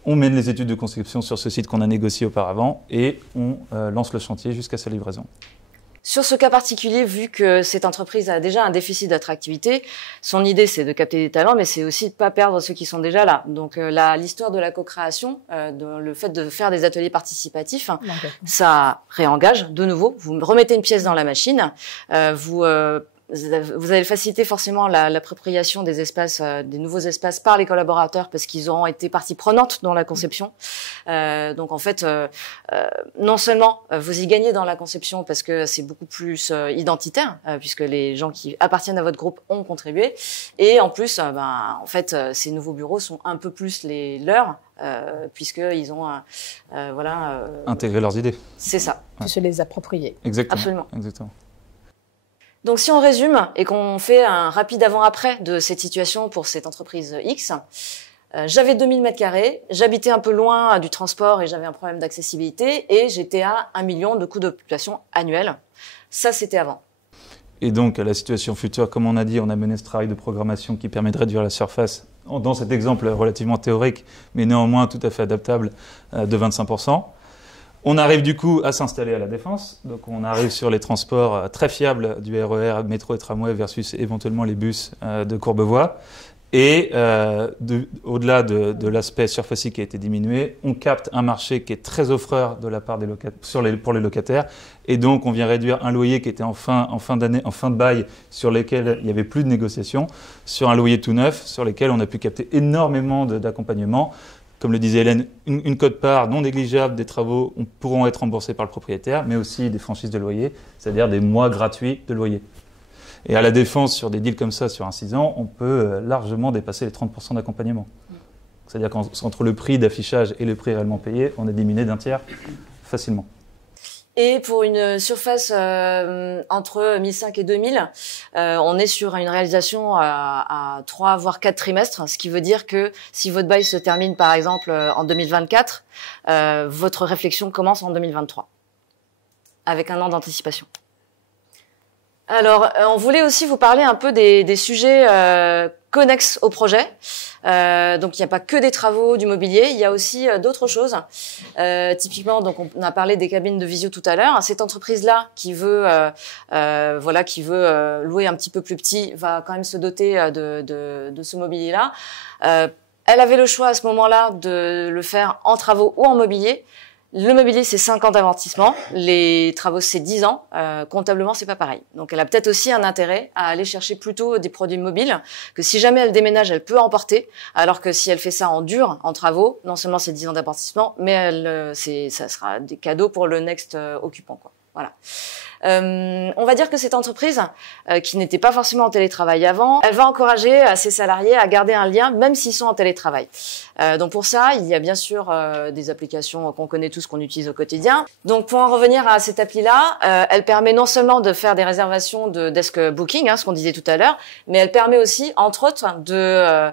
On mène les études de conception sur ce site qu'on a négocié auparavant et on lance le chantier jusqu'à sa livraison. Sur ce cas particulier, vu que cette entreprise a déjà un déficit d'attractivité, son idée c'est de capter des talents, mais c'est aussi de pas perdre ceux qui sont déjà là. Donc l'histoire de la co-création, le fait de faire des ateliers participatifs, ça réengage de nouveau. Vous remettez une pièce dans la machine, vous allez faciliter forcément l'appropriation des espaces, des nouveaux espaces par les collaborateurs, parce qu'ils auront été partie prenante dans la conception. Donc en fait, non seulement vous y gagnez dans la conception parce que c'est beaucoup plus identitaire, puisque les gens qui appartiennent à votre groupe ont contribué, et en plus, en fait, ces nouveaux bureaux sont un peu plus les leurs, puisqu'ils ont intégrer leurs idées. C'est ça. De se les approprier. Exactement. Absolument. Exactement. Donc si on résume et qu'on fait un rapide avant-après de cette situation pour cette entreprise X, j'avais 2000 mètres carrés, j'habitais un peu loin du transport et j'avais un problème d'accessibilité, et j'étais à 1 million de coûts d'occupation annuels. Ça, c'était avant. Et donc, à la situation future, comme on a dit, on a mené ce travail de programmation qui permet de réduire la surface, dans cet exemple relativement théorique, mais néanmoins tout à fait adaptable, de 25%. On arrive du coup à s'installer à la Défense, donc on arrive sur les transports très fiables du RER, métro et tramway versus éventuellement les bus de Courbevoie. Et au-delà de l'aspect surfacique qui a été diminué, on capte un marché qui est très offreur de la part des pour les locataires, et donc on vient réduire un loyer qui était en fin de bail, sur lesquels il n'y avait plus de négociation, sur un loyer tout neuf, sur lesquels on a pu capter énormément d'accompagnement. Comme le disait Hélène, une quote-part non négligeable des travaux pourront être remboursés par le propriétaire, mais aussi des franchises de loyer, c'est-à-dire des mois gratuits de loyer. Et à la Défense, sur des deals comme ça, sur un 6 ans, on peut largement dépasser les 30% d'accompagnement. C'est-à-dire qu'entre le prix d'affichage et le prix réellement payé, on a diminué d'un tiers facilement. Et pour une surface entre 1005 et 2000, on est sur une réalisation à 3 voire 4 trimestres, ce qui veut dire que si votre bail se termine par exemple en 2024, votre réflexion commence en 2023, avec 1 an d'anticipation. Alors, on voulait aussi vous parler un peu des sujets connexes au projet. Donc, il n'y a pas que des travaux, du mobilier, il y a aussi d'autres choses. Typiquement, donc, on a parlé des cabines de visio tout à l'heure. Cette entreprise-là qui veut, louer un petit peu plus petit, va quand même se doter de ce mobilier-là. Elle avait le choix à ce moment-là de le faire en travaux ou en mobilier. Le mobilier, c'est 5 ans d'amortissement. Les travaux, c'est 10 ans. Comptablement, c'est pas pareil. Donc, elle a peut-être aussi un intérêt à aller chercher plutôt des produits mobiles que si jamais elle déménage, elle peut emporter. Alors que si elle fait ça en dur, en travaux, non seulement c'est 10 ans d'amortissement, mais ça sera des cadeaux pour le next occupant, quoi. Voilà. On va dire que cette entreprise, qui n'était pas forcément en télétravail avant, elle va encourager ses salariés à garder un lien, même s'ils sont en télétravail. Donc pour ça, il y a bien sûr des applications qu'on connaît tous, qu'on utilise au quotidien. Donc pour en revenir à cette appli-là, elle permet non seulement de faire des réservations de desk booking, ce qu'on disait tout à l'heure, mais elle permet aussi, entre autres, de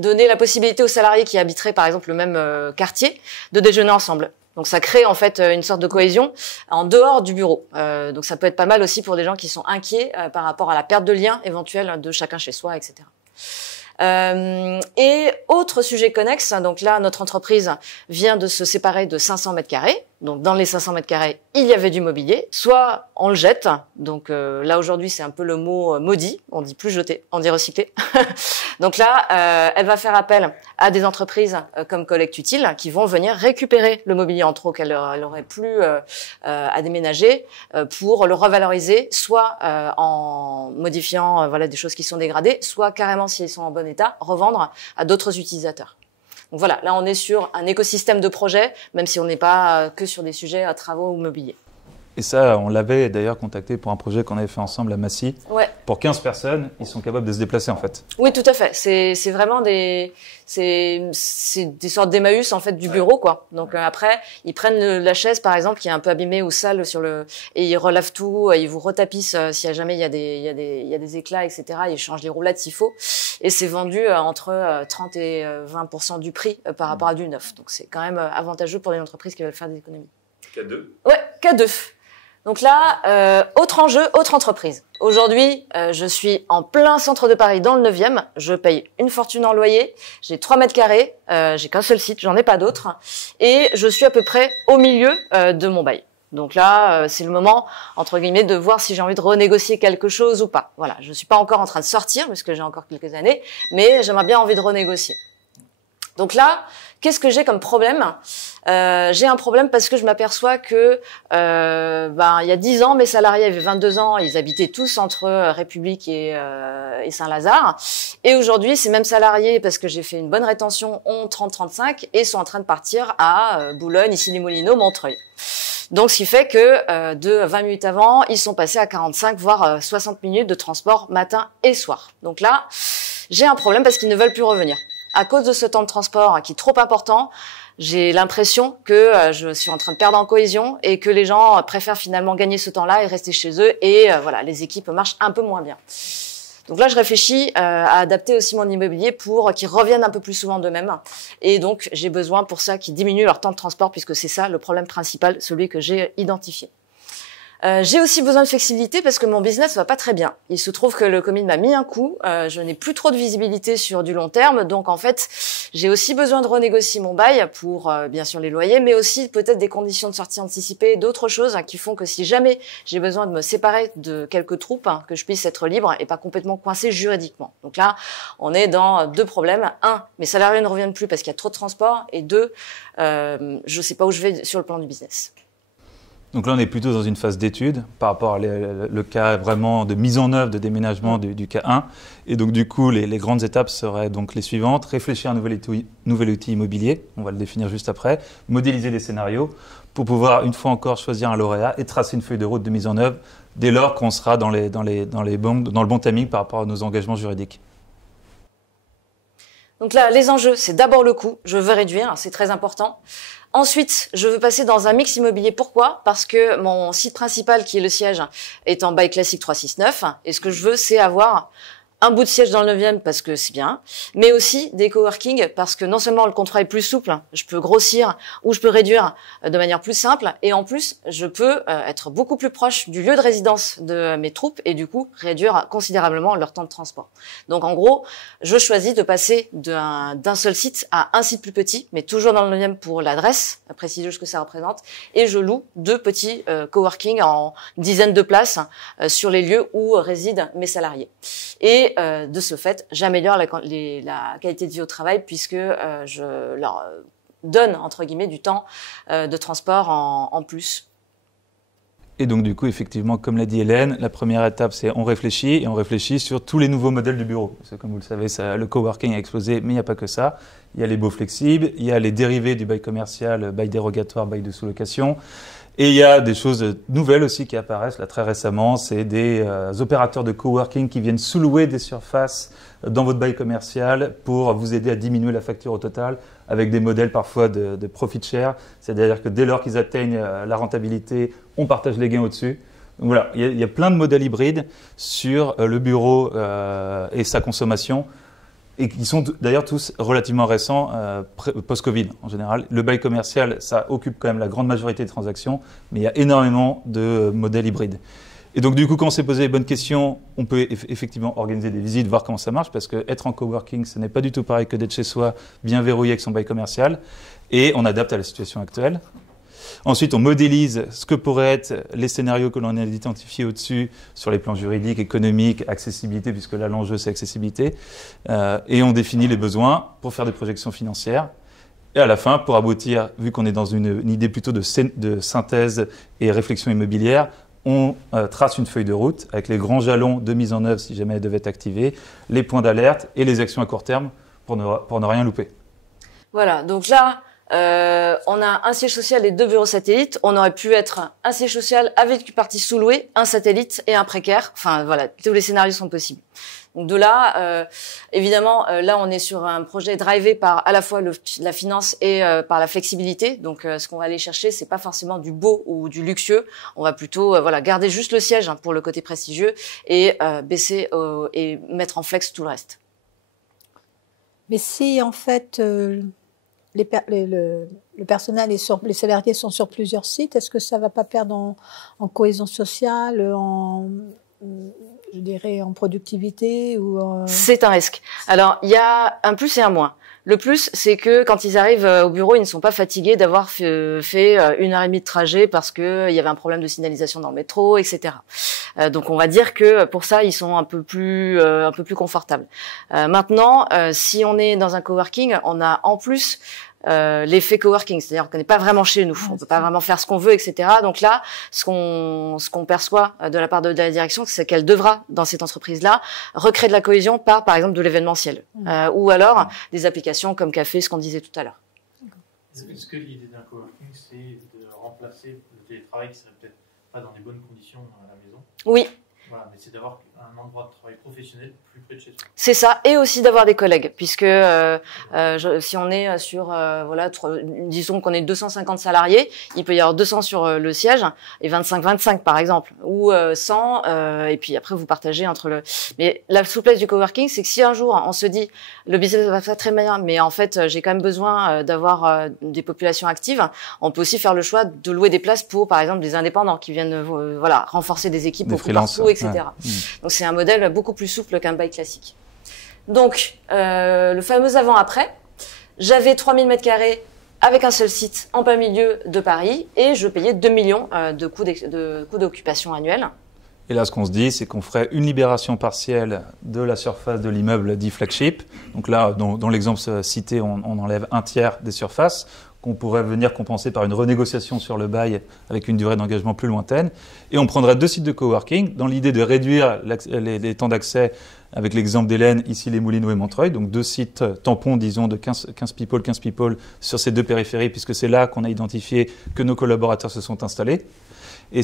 donner la possibilité aux salariés qui habiteraient par exemple le même quartier de déjeuner ensemble. Donc ça crée en fait une sorte de cohésion en dehors du bureau. Donc ça peut être pas mal aussi pour des gens qui sont inquiets par rapport à la perte de lien éventuelle de chacun chez soi, etc. Et autre sujet connexe, donc là notre entreprise vient de se séparer de 500 mètres carrés. donc dans les 500 mètres carrés, il y avait du mobilier, soit on le jette, donc là aujourd'hui c'est un peu le mot maudit, on dit plus jeter, on dit recycler. Donc là, elle va faire appel à des entreprises comme Collecte Utile qui vont venir récupérer le mobilier en trop qu'elle aurait plus à déménager pour le revaloriser, soit en modifiant voilà des choses qui sont dégradées, soit carrément si elles sont en bon état, revendre à d'autres utilisateurs. Donc voilà, là on est sur un écosystème de projets, même si on n'est pas que sur des sujets à travaux ou mobilier. Et ça, on l'avait d'ailleurs contacté pour un projet qu'on avait fait ensemble à Massy. Ouais. Pour 15 personnes, ils sont capables de se déplacer en fait. Oui, tout à fait. C'est vraiment des sortes d'Emmaüs en fait du bureau quoi. Donc après, ils prennent la chaise par exemple qui est un peu abîmée ou sale et ils relavent tout, ils vous retapissent si jamais il y a des éclats etc. Ils changent les roulades s'il faut et c'est vendu entre 30 et 20% du prix par rapport à du neuf. Donc c'est quand même avantageux pour les entreprises qui veulent faire des économies. K2. Ouais, K2. Donc là, autre enjeu, autre entreprise. Aujourd'hui, je suis en plein centre de Paris, dans le 9e. Je paye une fortune en loyer. J'ai 3 mètres carrés. J'ai qu'un seul site, j'en ai pas d'autres. Et je suis à peu près au milieu de mon bail. Donc là, c'est le moment, entre guillemets, de voir si j'ai envie de renégocier quelque chose ou pas. Voilà, je suis pas encore en train de sortir, parce que j'ai encore quelques années, mais j'aimerais bien envie de renégocier. Donc là, qu'est-ce que j'ai comme problème ? J'ai un problème parce que je m'aperçois que il y a 10 ans, mes salariés avaient 22 ans, ils habitaient tous entre République et Saint-Lazare. Et aujourd'hui, ces mêmes salariés, parce que j'ai fait une bonne rétention, ont 30-35 et sont en train de partir à Boulogne, Issy-les-Moulineaux, Montreuil. Donc, ce qui fait que de 20 minutes avant, ils sont passés à 45, voire 60 minutes de transport matin et soir. Donc là, j'ai un problème parce qu'ils ne veulent plus revenir. À cause de ce temps de transport qui est trop important, j'ai l'impression que je suis en train de perdre en cohésion et que les gens préfèrent finalement gagner ce temps-là et rester chez eux et voilà, les équipes marchent un peu moins bien. Donc là, je réfléchis à adapter aussi mon immobilier pour qu'ils reviennent un peu plus souvent d'eux-mêmes. Et donc, j'ai besoin pour ça qu'ils diminuent leur temps de transport puisque c'est ça le problème principal, celui que j'ai identifié. J'ai aussi besoin de flexibilité parce que mon business va pas très bien. Il se trouve que le Covid m'a mis un coup, je n'ai plus trop de visibilité sur du long terme, donc en fait, j'ai aussi besoin de renégocier mon bail pour bien sûr les loyers, mais aussi peut-être des conditions de sortie anticipées, d'autres choses qui font que si jamais j'ai besoin de me séparer de quelques troupes, que je puisse être libre et pas complètement coincé juridiquement. Donc là, on est dans deux problèmes. Un, mes salariés ne reviennent plus parce qu'il y a trop de transport, et deux, je sais pas où je vais sur le plan du business. Donc là, on est plutôt dans une phase d'étude par rapport à le cas vraiment de mise en œuvre de déménagement du cas 1. Et donc du coup, les grandes étapes seraient donc les suivantes. Réfléchir à un nouvel outil immobilier, on va le définir juste après. Modéliser des scénarios pour pouvoir, une fois encore, choisir un lauréat et tracer une feuille de route de mise en œuvre dès lors qu'on sera dans le bon timing par rapport à nos engagements juridiques. Donc là, les enjeux, c'est d'abord le coût. Je veux réduire, c'est très important. Ensuite, je veux passer dans un mix immobilier. Pourquoi ? Parce que mon site principal, qui est le siège, est en bail classique 369. Et ce que je veux, c'est avoir un bout de siège dans le 9e parce que c'est bien, mais aussi des coworking parce que non seulement le contrat est plus souple, je peux grossir ou je peux réduire de manière plus simple, et en plus, je peux être beaucoup plus proche du lieu de résidence de mes troupes et du coup, réduire considérablement leur temps de transport. Donc en gros, je choisis de passer d'un seul site à un site plus petit, mais toujours dans le 9e pour l'adresse, préciser ce que ça représente, et je loue 2 petits coworking en dizaines de places sur les lieux où résident mes salariés. Et de ce fait, j'améliore la qualité de vie au travail puisque je leur donne, entre guillemets, du temps de transport en plus. Et donc du coup, effectivement, comme l'a dit Hélène, la première étape, c'est on réfléchit sur tous les nouveaux modèles du bureau. Parce que comme vous le savez, le coworking a explosé, mais il n'y a pas que ça. Il y a les baux flexibles, il y a les dérivés du bail commercial, bail dérogatoire, bail de sous-location. Et il y a des choses nouvelles aussi qui apparaissent là très récemment, c'est des opérateurs de coworking qui viennent sous-louer des surfaces dans votre bail commercial pour vous aider à diminuer la facture au total avec des modèles parfois de profit share, c'est-à-dire que dès lors qu'ils atteignent la rentabilité, on partage les gains au-dessus. Donc voilà, il y a plein de modèles hybrides sur le bureau et sa consommation, et qui sont d'ailleurs tous relativement récents, post-Covid en général. Le bail commercial, ça occupe quand même la grande majorité des transactions, mais il y a énormément de modèles hybrides. Et donc du coup, quand on s'est posé les bonnes questions, on peut effectivement organiser des visites, voir comment ça marche, parce qu'être en coworking, ce n'est pas du tout pareil que d'être chez soi, bien verrouillé avec son bail commercial, et on adapte à la situation actuelle. Ensuite, on modélise ce que pourraient être les scénarios que l'on a identifiés au-dessus sur les plans juridiques, économiques, accessibilité, puisque là, l'enjeu, c'est accessibilité. Et on définit les besoins pour faire des projections financières. Et à la fin, pour aboutir, vu qu'on est dans une idée plutôt de synthèse et réflexion immobilière, on trace une feuille de route avec les grands jalons de mise en œuvre si jamais elle devait être activée, les points d'alerte et les actions à court terme pour ne rien louper. Voilà, donc là, on a un siège social et 2 bureaux satellites. On aurait pu être un siège social avec une partie sous-louée, un satellite et un précaire. Enfin voilà, tous les scénarios sont possibles. Donc de là, évidemment, là on est sur un projet drivé par à la fois la finance et par la flexibilité. Donc ce qu'on va aller chercher, c'est pas forcément du beau ou du luxueux. On va plutôt voilà garder juste le siège pour le côté prestigieux et baisser et mettre en flex tout le reste. Mais si en fait le personnel et les salariés sont sur plusieurs sites, est-ce que ça ne va pas perdre en cohésion sociale, je dirais en productivité ou C'est un risque. Alors, il y a un plus et un moins. Le plus, c'est que quand ils arrivent au bureau, ils ne sont pas fatigués d'avoir fait 1h30 de trajet parce que il y avait un problème de signalisation dans le métro, etc. Donc, on va dire que pour ça, ils sont un peu plus confortables. Maintenant, si on est dans un coworking, on a en plus l'effet coworking, c'est-à-dire qu'on n'est pas vraiment chez nous, on peut pas vraiment faire ce qu'on veut, etc. Donc là, ce qu'on perçoit de la part de la direction, c'est qu'elle devra, dans cette entreprise-là, recréer de la cohésion par exemple, de l'événementiel, ou alors des applications comme Café, ce qu'on disait tout à l'heure. Est-ce que l'idée d'un coworking, c'est de remplacer le télétravail qui serait peut-être pas dans des bonnes conditions à la maison? Oui. Voilà, mais c'est d'avoir un endroit de travail professionnel plus près de chez soi. C'est ça, et aussi d'avoir des collègues, puisque si on est sur, voilà, disons qu'on est 250 salariés, il peut y avoir 200 sur le siège et 25 par exemple, ou 100, et puis après vous partagez entre le... Mais la souplesse du coworking, c'est que si un jour on se dit le business va pas très bien, mais en fait j'ai quand même besoin d'avoir des populations actives, on peut aussi faire le choix de louer des places pour, par exemple, des indépendants qui viennent voilà renforcer des équipes au partout, etc. Ouais. Donc c'est un modèle beaucoup plus souple qu'un bail classique. Donc le fameux avant-après, j'avais 3000 m² avec un seul site en plein milieu de Paris et je payais 2 millions de coûts d'occupation annuels. Et là, ce qu'on se dit, c'est qu'on ferait une libération partielle de la surface de l'immeuble dit flagship. Donc là, dans l'exemple cité, on enlève un tiers des surfaces qu'on pourrait venir compenser par une renégociation sur le bail avec une durée d'engagement plus lointaine. Et on prendrait 2 sites de coworking dans l'idée de réduire les temps d'accès avec l'exemple d'Hélène, ici les Moulineaux et Montreuil. Donc 2 sites tampons, disons, de 15 people sur ces 2 périphéries, puisque c'est là qu'on a identifié que nos collaborateurs se sont installés. Et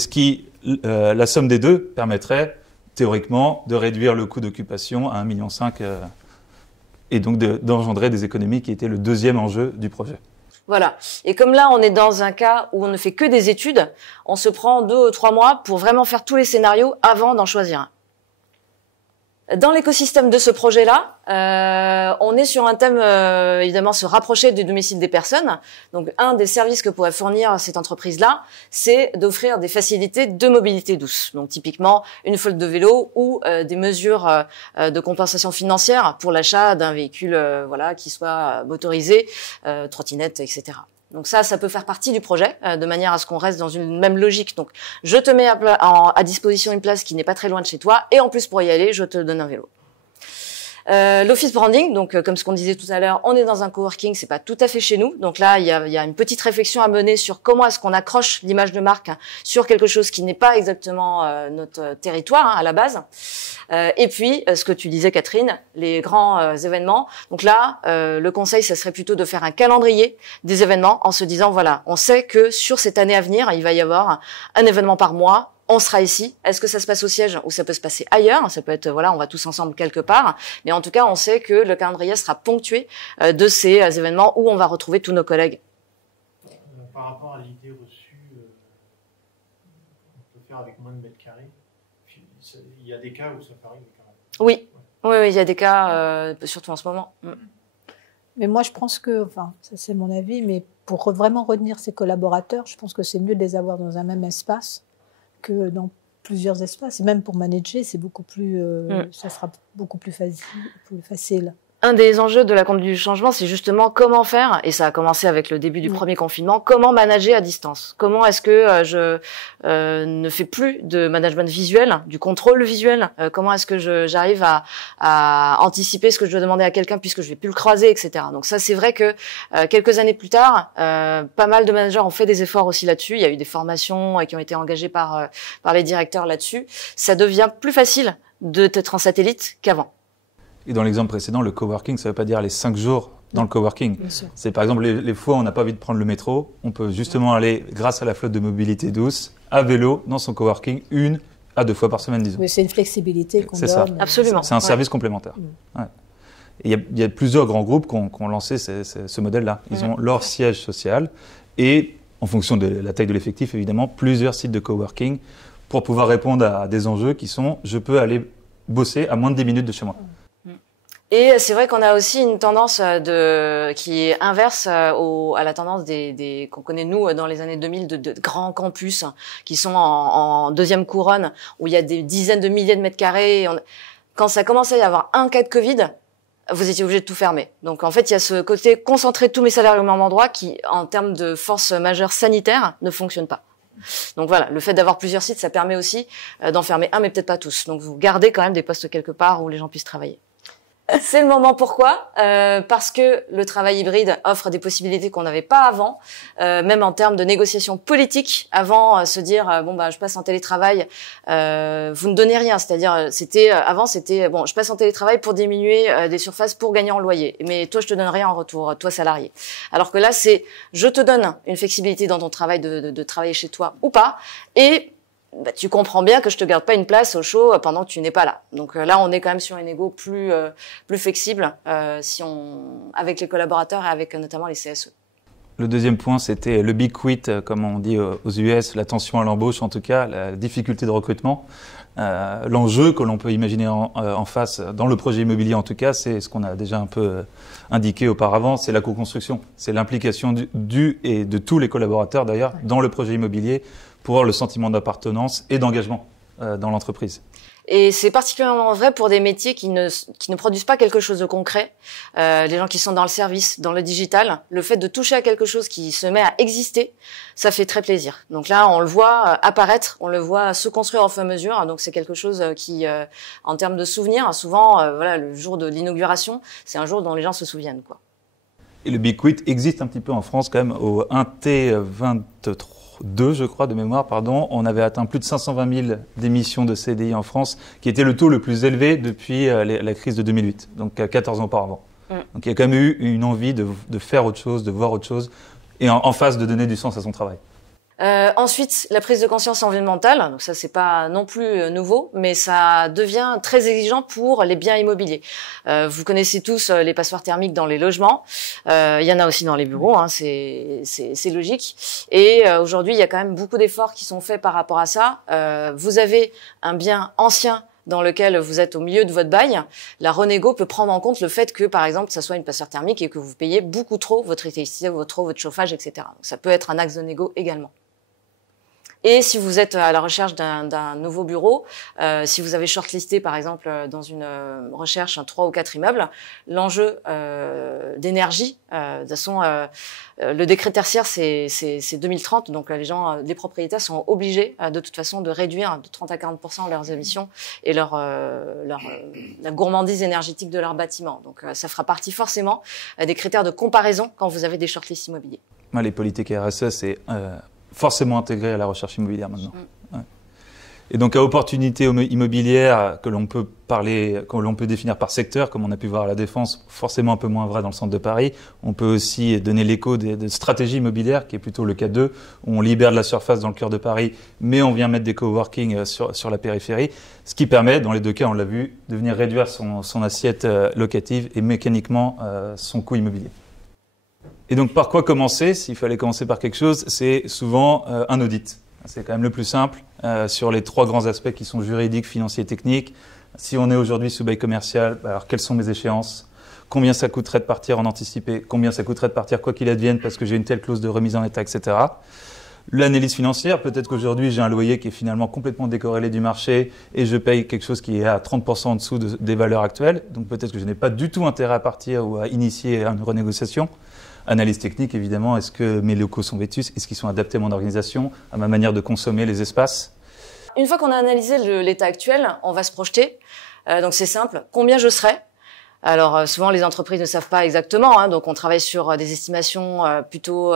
la somme des deux permettrait, théoriquement, de réduire le coût d'occupation à 1,5 million et donc d'engendrer des économies qui étaient le deuxième enjeu du projet. Voilà. Et comme là, on est dans un cas où on ne fait que des études, on se prend 2 ou 3 mois pour vraiment faire tous les scénarios avant d'en choisir un. Dans l'écosystème de ce projet-là, on est sur un thème, évidemment, se rapprocher du domicile des personnes. Donc, un des services que pourrait fournir cette entreprise-là, c'est d'offrir des facilités de mobilité douce. Donc, typiquement, une flotte de vélos ou des mesures de compensation financière pour l'achat d'un véhicule voilà, qui soit motorisé, trottinette, etc. Donc ça peut faire partie du projet, de manière à ce qu'on reste dans une même logique. Donc, je te mets à disposition une place qui n'est pas très loin de chez toi, et en plus, pour y aller, je te donne un vélo. L'office branding, donc comme ce qu'on disait tout à l'heure, on est dans un coworking, c'est pas tout à fait chez nous. Donc là, il y a une petite réflexion à mener sur comment est-ce qu'on accroche l'image de marque sur quelque chose qui n'est pas exactement notre territoire à la base. Et puis, ce que tu disais, Catherine, les grands événements. Donc là, le conseil, ça serait plutôt de faire un calendrier des événements en se disant, voilà, on sait que sur cette année à venir, il va y avoir un événement par mois. On sera ici. Est-ce que ça se passe au siège ou ça peut se passer ailleurs? Ça peut être, voilà, on va tous ensemble quelque part. Mais en tout cas, on sait que le calendrier sera ponctué de ces événements où on va retrouver tous nos collègues. Par rapport à l'idée reçue, on peut faire avec moins de mètres carrés. Il y a des cas où ça arrive quand même. Oui, ouais. Oui, il y a des cas, surtout en ce moment. Mais moi, je pense que, enfin, ça c'est mon avis, mais pour vraiment retenir ses collaborateurs, je pense que c'est mieux de les avoir dans un même espace que dans plusieurs espaces. Et même pour manager, c'est beaucoup plus, ça sera beaucoup plus facile. Un des enjeux de la conduite du changement, c'est justement comment faire, et ça a commencé avec le début du premier confinement, comment manager à distance. Comment est-ce que je ne fais plus de management visuel, du contrôle visuel. Comment est-ce que j'arrive à anticiper ce que je dois demander à quelqu'un puisque je vais plus le croiser, etc. Donc ça, c'est vrai que quelques années plus tard, pas mal de managers ont fait des efforts aussi là-dessus. Il y a eu des formations qui ont été engagées par les directeurs là-dessus. Ça devient plus facile d'être en satellite qu'avant. Et dans l'exemple précédent, le coworking, ça ne veut pas dire les 5 jours dans le coworking. C'est par exemple les fois où on n'a pas envie de prendre le métro, on peut justement aller, grâce à la flotte de mobilité douce, à vélo dans son coworking 1 à 2 fois par semaine, disons. Oui, c'est une flexibilité qu'on donne. Ça. Absolument. C'est un service complémentaire. Ouais. Et il y a plusieurs grands groupes qui ont lancé ce modèle-là. Ils ont leur siège social et, en fonction de la taille de l'effectif, évidemment, plusieurs sites de coworking pour pouvoir répondre à des enjeux qui sont « je peux aller bosser à moins de 10 minutes de chez moi ». Et c'est vrai qu'on a aussi une tendance qui est inverse à la tendance qu'on connaît nous dans les années 2000 de grands campus qui sont en deuxième couronne où il y a des dizaines de milliers de mètres carrés. Quand ça commençait à y avoir un cas de Covid, vous étiez obligé de tout fermer. Donc en fait, il y a ce côté concentrer tous mes salariés au même endroit qui, en termes de force majeure sanitaire, ne fonctionne pas. Donc voilà, le fait d'avoir plusieurs sites, ça permet aussi d'en fermer un, mais peut-être pas tous. Donc vous gardez quand même des postes quelque part où les gens puissent travailler. C'est le moment, pourquoi parce que le travail hybride offre des possibilités qu'on n'avait pas avant, même en termes de négociation politique. Avant, se dire je passe en télétravail, vous ne donnez rien. C'est-à-dire, avant, je passe en télétravail pour diminuer des surfaces pour gagner en loyer. Mais toi, je te donne rien en retour, toi salarié. Alors que là, c'est je te donne une flexibilité dans ton travail de travailler chez toi ou pas, et tu comprends bien que je te garde pas une place au chaud pendant que tu n'es pas là. Donc là, on est quand même sur une égo plus flexible avec les collaborateurs et avec notamment les CSE. Le deuxième point, c'était le big quit, comme on dit aux US, la tension à l'embauche en tout cas, la difficulté de recrutement. L'enjeu que l'on peut imaginer en face, dans le projet immobilier en tout cas, c'est ce qu'on a déjà un peu indiqué auparavant, c'est la co-construction. C'est l'implication du et de tous les collaborateurs d'ailleurs dans le projet immobilier pour avoir le sentiment d'appartenance et d'engagement dans l'entreprise. Et c'est particulièrement vrai pour des métiers qui ne produisent pas quelque chose de concret. Les gens qui sont dans le service, dans le digital, le fait de toucher à quelque chose qui se met à exister, ça fait très plaisir. Donc là, on le voit apparaître, on le voit se construire au fur et à mesure. Donc c'est quelque chose qui, en termes de souvenirs, souvent, le jour de l'inauguration, c'est un jour dont les gens se souviennent, quoi. Et le big quit existe un petit peu en France quand même. Au 1T23. Je crois, de mémoire, on avait atteint plus de 520 000 démissions de CDI en France, qui était le taux le plus élevé depuis la crise de 2008, donc 14 ans auparavant. Donc il y a quand même eu une envie de faire autre chose, de voir autre chose, et en face de donner du sens à son travail. Ensuite, la prise de conscience environnementale, donc ça c'est pas non plus nouveau, mais ça devient très exigeant pour les biens immobiliers. Vous connaissez tous les passoires thermiques dans les logements, il y en a aussi dans les bureaux, c'est logique. Et aujourd'hui, il y a quand même beaucoup d'efforts qui sont faits par rapport à ça. Vous avez un bien ancien dans lequel vous êtes au milieu de votre bail, la renégo peut prendre en compte le fait que, par exemple, ça soit une passoire thermique et que vous payez beaucoup trop votre électricité, votre chauffage, etc. Donc, ça peut être un axe de négo également. Et si vous êtes à la recherche d'un nouveau bureau, si vous avez shortlisté par exemple dans une recherche 3 ou 4 immeubles, l'enjeu d'énergie, de toute façon, le décret tertiaire c'est 2030, donc les propriétaires sont obligés de toute façon de réduire de 30 à 40% leurs émissions et la gourmandise énergétique de leur bâtiment. Donc ça fera partie forcément des critères de comparaison quand vous avez des shortlists immobiliers. Les politiques RSE, c'est forcément intégré à la recherche immobilière maintenant. Ouais. Et donc à opportunité immobilière que l'on peut définir par secteur, comme on a pu voir à la Défense, forcément un peu moins vrai dans le centre de Paris. On peut aussi donner l'écho des stratégies immobilières, qui est plutôt le cas 2, où on libère de la surface dans le cœur de Paris, mais on vient mettre des coworking sur la périphérie, ce qui permet, dans les deux cas, on l'a vu, de venir réduire son assiette locative et mécaniquement son coût immobilier. Et donc, par quoi commencer? S'il fallait commencer par quelque chose, c'est souvent un audit. C'est quand même le plus simple sur les 3 grands aspects qui sont juridiques, financiers et techniques. Si on est aujourd'hui sous bail commercial, alors quelles sont mes échéances? Combien ça coûterait de partir en anticipé? Combien ça coûterait de partir quoi qu'il advienne parce que j'ai une telle clause de remise en état, etc. L'analyse financière, peut-être qu'aujourd'hui j'ai un loyer qui est finalement complètement décorrélé du marché et je paye quelque chose qui est à 30% en dessous des valeurs actuelles. Donc peut-être que je n'ai pas du tout intérêt à partir ou à initier une renégociation. Analyse technique, évidemment, est-ce que mes locaux sont vétustes? Est-ce qu'ils sont adaptés à mon organisation, à ma manière de consommer les espaces? Une fois qu'on a analysé l'état actuel, on va se projeter. Donc c'est simple, combien je serai? Alors souvent les entreprises ne savent pas exactement, hein, donc on travaille sur des estimations plutôt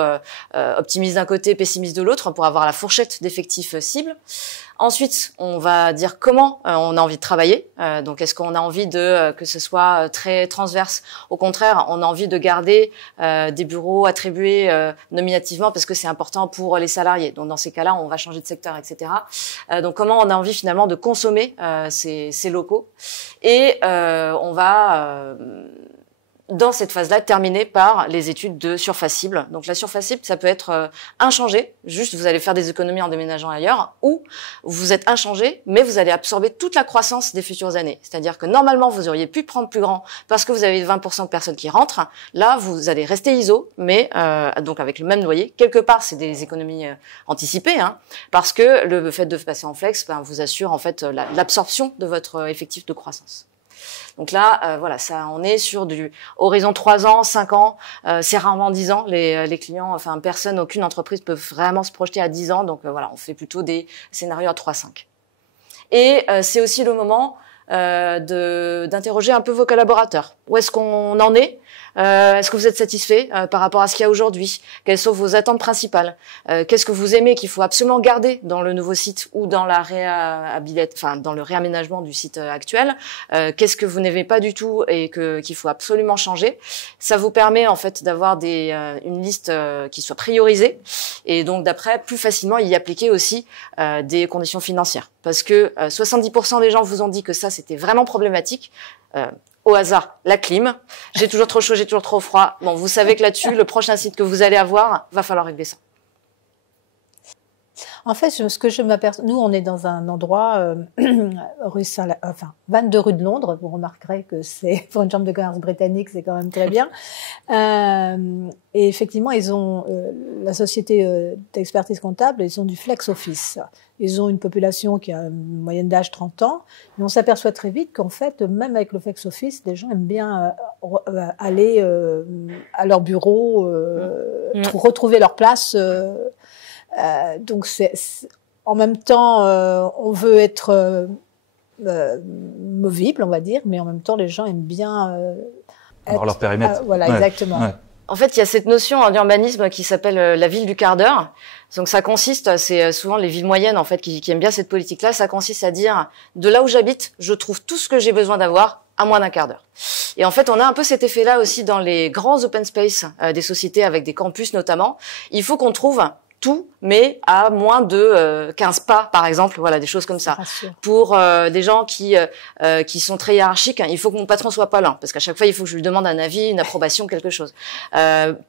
optimistes d'un côté, pessimistes de l'autre, pour avoir la fourchette d'effectifs cibles. Ensuite, on va dire comment on a envie de travailler. Donc, est-ce qu'on a envie que ce soit très transverse? Au contraire, on a envie de garder des bureaux attribués nominativement parce que c'est important pour les salariés. Donc, dans ces cas-là, on va changer de secteur, etc. Donc, comment on a envie finalement de consommer ces locaux? Et on va dans cette phase-là, terminée par les études de surface cible. Donc la surface cible, ça peut être inchangé, juste vous allez faire des économies en déménageant ailleurs, ou vous êtes inchangé, mais vous allez absorber toute la croissance des futures années. C'est-à-dire que normalement, vous auriez pu prendre plus grand parce que vous avez 20% de personnes qui rentrent. Là, vous allez rester ISO, mais donc avec le même loyer. Quelque part, c'est des économies anticipées, hein, parce que le fait de passer en flex vous assure en fait l'absorption de votre effectif de croissance. Donc là, voilà, ça, on est sur du horizon 3 ans, 5 ans, c'est rarement 10 ans. Les clients, enfin personne, aucune entreprise peut vraiment se projeter à 10 ans. Donc voilà, on fait plutôt des scénarios à 3-5. Et c'est aussi le moment d'interroger un peu vos collaborateurs. Où est-ce qu'on en est? Est-ce que vous êtes satisfait par rapport à ce qu'il y a aujourd'hui? Quelles sont vos attentes principales? Qu'est-ce que vous aimez qu'il faut absolument garder dans le nouveau site ou dans la dans le réaménagement du site actuel? Qu'est-ce que vous n'aimez pas du tout et qu'il faut absolument changer? Ça vous permet en fait d'avoir une liste qui soit priorisée et donc d'après plus facilement y appliquer aussi des conditions financières. Parce que 70% des gens vous ont dit que ça c'était vraiment problématique. Au hasard, la clim. J'ai toujours trop chaud, j'ai toujours trop froid. Bon, vous savez que là-dessus, le prochain site que vous allez avoir, va falloir régler ça. En fait, ce que je m'aperçois, nous, on est dans un endroit, rue 22 rue de Londres. Vous remarquerez que c'est, pour une chambre de commerce britannique, c'est quand même très bien. Et effectivement, ils ont, la société d'expertise comptable, ils ont du flex office. Ils ont une population qui a une moyenne d'âge 30 ans. Mais on s'aperçoit très vite qu'en fait, même avec le flex office, les gens aiment bien aller à leur bureau, retrouver leur place. Donc, en même temps, on veut être movible, on va dire, mais en même temps, les gens aiment bien avoir leur périmètre. Voilà, exactement. Ouais. En fait, il y a cette notion en urbanisme qui s'appelle la ville du quart d'heure. Donc, ça consiste, c'est souvent les villes moyennes en fait qui aiment bien cette politique-là. Ça consiste à dire, de là où j'habite, je trouve tout ce que j'ai besoin d'avoir à moins d'un quart d'heure. Et en fait, on a un peu cet effet-là aussi dans les grands open space des sociétés avec des campus notamment. Il faut qu'on trouve tout, mais à moins de 15 pas, par exemple, voilà, des choses comme ça. Pour des gens qui sont très hiérarchiques, il faut que mon patron soit pas là, parce qu'à chaque fois, il faut que je lui demande un avis, une approbation, quelque chose.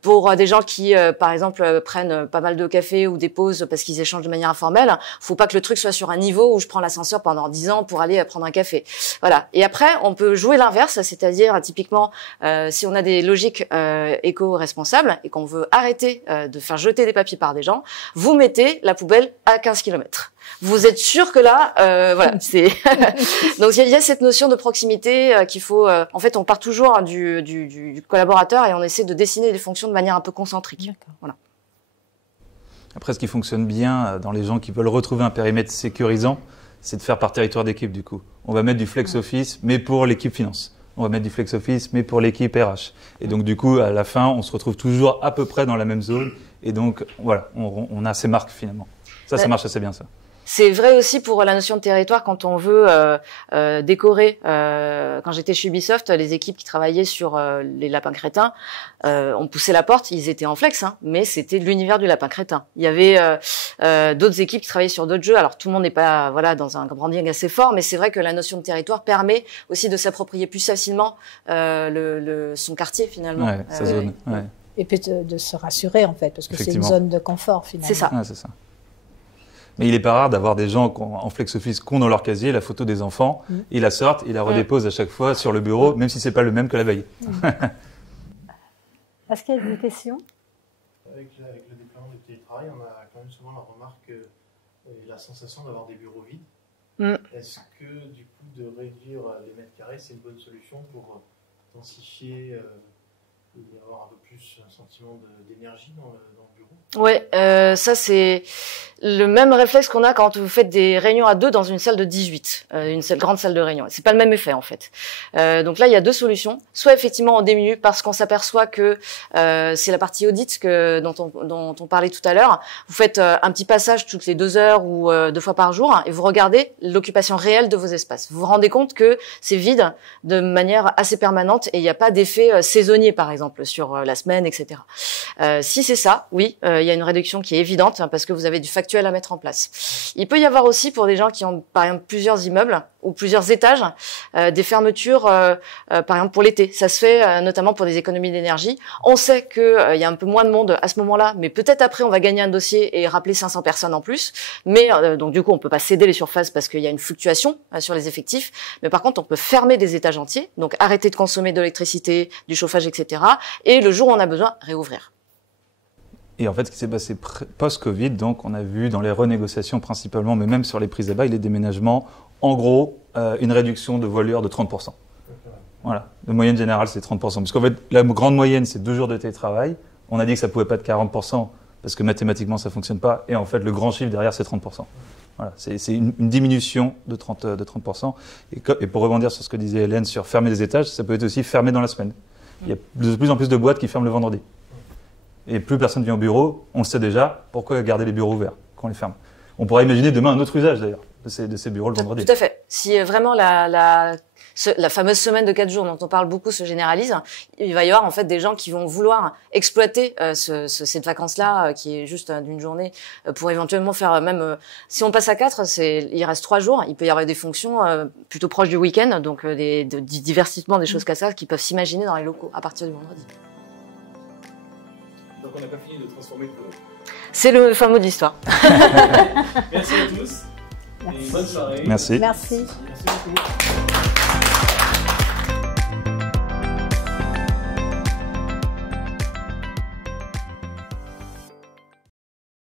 Pour des gens qui, par exemple, prennent pas mal de café ou des pauses parce qu'ils échangent de manière informelle, faut pas que le truc soit sur un niveau où je prends l'ascenseur pendant 10 ans pour aller prendre un café. Voilà. Et après, on peut jouer l'inverse, c'est-à-dire, typiquement, si on a des logiques éco-responsables et qu'on veut arrêter de faire jeter des papiers par des gens, vous mettez la poubelle à 15 km. Vous êtes sûr que là, voilà, c'est donc il y a cette notion de proximité qu'il faut. En fait, on part toujours du collaborateur et on essaie de dessiner les fonctions de manière un peu concentrique. Voilà. Après, ce qui fonctionne bien dans les gens qui veulent retrouver un périmètre sécurisant, c'est de faire par territoire d'équipe. Du coup, on va mettre du flex office, mais pour l'équipe finance. On va mettre du flex office, mais pour l'équipe RH. Et donc, du coup, à la fin, on se retrouve toujours à peu près dans la même zone. Et donc, voilà, on a ces marques finalement. Ça marche assez bien, ça. C'est vrai aussi pour la notion de territoire quand on veut décorer. Quand j'étais chez Ubisoft, les équipes qui travaillaient sur les lapins crétins, on poussait la porte, ils étaient en flex, hein, mais c'était l'univers du lapin crétin. Il y avait d'autres équipes qui travaillaient sur d'autres jeux. Alors tout le monde n'est pas dans un branding assez fort, mais c'est vrai que la notion de territoire permet aussi de s'approprier plus facilement son quartier finalement. Ouais, sa zone. Ouais. Et puis de se rassurer en fait, parce que c'est une zone de confort finalement. C'est ça. Ouais, c'est ça. Mais il n'est pas rare d'avoir des gens en flex office qui ont dans leur casier la photo des enfants, ils la sortent, ils la redéposent à chaque fois sur le bureau, même si c'est pas le même que la veille. Est-ce qu'il y a des questions? Avec le déploiement du télétravail, on a quand même souvent la remarque et la sensation d'avoir des bureaux vides. Est-ce que du coup de réduire les mètres carrés, c'est une bonne solution pour densifier et avoir un peu plus un sentiment d'énergie dans le bureau? Ouais, ça c'est le même réflexe qu'on a quand vous faites des réunions à deux dans une salle de 18, grande salle de réunion. C'est pas le même effet en fait. Donc là, il y a deux solutions. Soit effectivement on diminue parce qu'on s'aperçoit que c'est la partie audit dont on parlait tout à l'heure. Vous faites un petit passage toutes les 2 heures ou 2 fois par jour et vous regardez l'occupation réelle de vos espaces. Vous vous rendez compte que c'est vide de manière assez permanente et il n'y a pas d'effet saisonnier par exemple sur la semaine, etc. Si c'est ça, oui, il y a une réduction qui est évidente parce que vous avez du factuel à mettre en place. Il peut y avoir aussi pour des gens qui ont par exemple plusieurs immeubles ou plusieurs étages, des fermetures par exemple pour l'été. Ça se fait notamment pour des économies d'énergie. On sait que il y a un peu moins de monde à ce moment-là, mais peut-être après on va gagner un dossier et rappeler 500 personnes en plus. Mais donc du coup on peut pas céder les surfaces parce qu'il y a une fluctuation sur les effectifs. Mais par contre on peut fermer des étages entiers, donc arrêter de consommer de l'électricité, du chauffage, etc. Et le jour où on a besoin, réouvrir. Et en fait, ce qui s'est passé post-Covid, donc on a vu dans les renégociations principalement, mais même sur les prises à bail, les déménagements, en gros, une réduction de voilure de 30%. Voilà, de moyenne générale, c'est 30%. Parce qu'en fait, la grande moyenne, c'est 2 jours de télétravail. On a dit que ça pouvait pas être 40%, parce que mathématiquement, ça fonctionne pas. Et en fait, le grand chiffre derrière, c'est 30%. Voilà, c'est une diminution de 30%. Et pour rebondir sur ce que disait Hélène sur fermer les étages, ça peut être aussi fermé dans la semaine. Il y a de plus en plus de boîtes qui ferment le vendredi. Et plus personne vient au bureau, on le sait déjà, pourquoi garder les bureaux ouverts quand on les ferme? On pourrait imaginer demain un autre usage d'ailleurs de ces bureaux le vendredi. Tout à fait. Si vraiment la fameuse semaine de 4 jours dont on parle beaucoup se généralise, il va y avoir en fait des gens qui vont vouloir exploiter cette vacance-là qui est juste d'une journée pour éventuellement faire même si on passe à 4, il reste 3 jours. Il peut y avoir des fonctions plutôt proches du week-end, donc du divertissement, des choses comme ça qui peuvent s'imaginer dans les locaux à partir du vendredi. Donc on n'a pas fini de transformer le bureau. C'est le fameux de l'histoire. Merci à tous et bonne soirée. Merci. Merci. Merci beaucoup.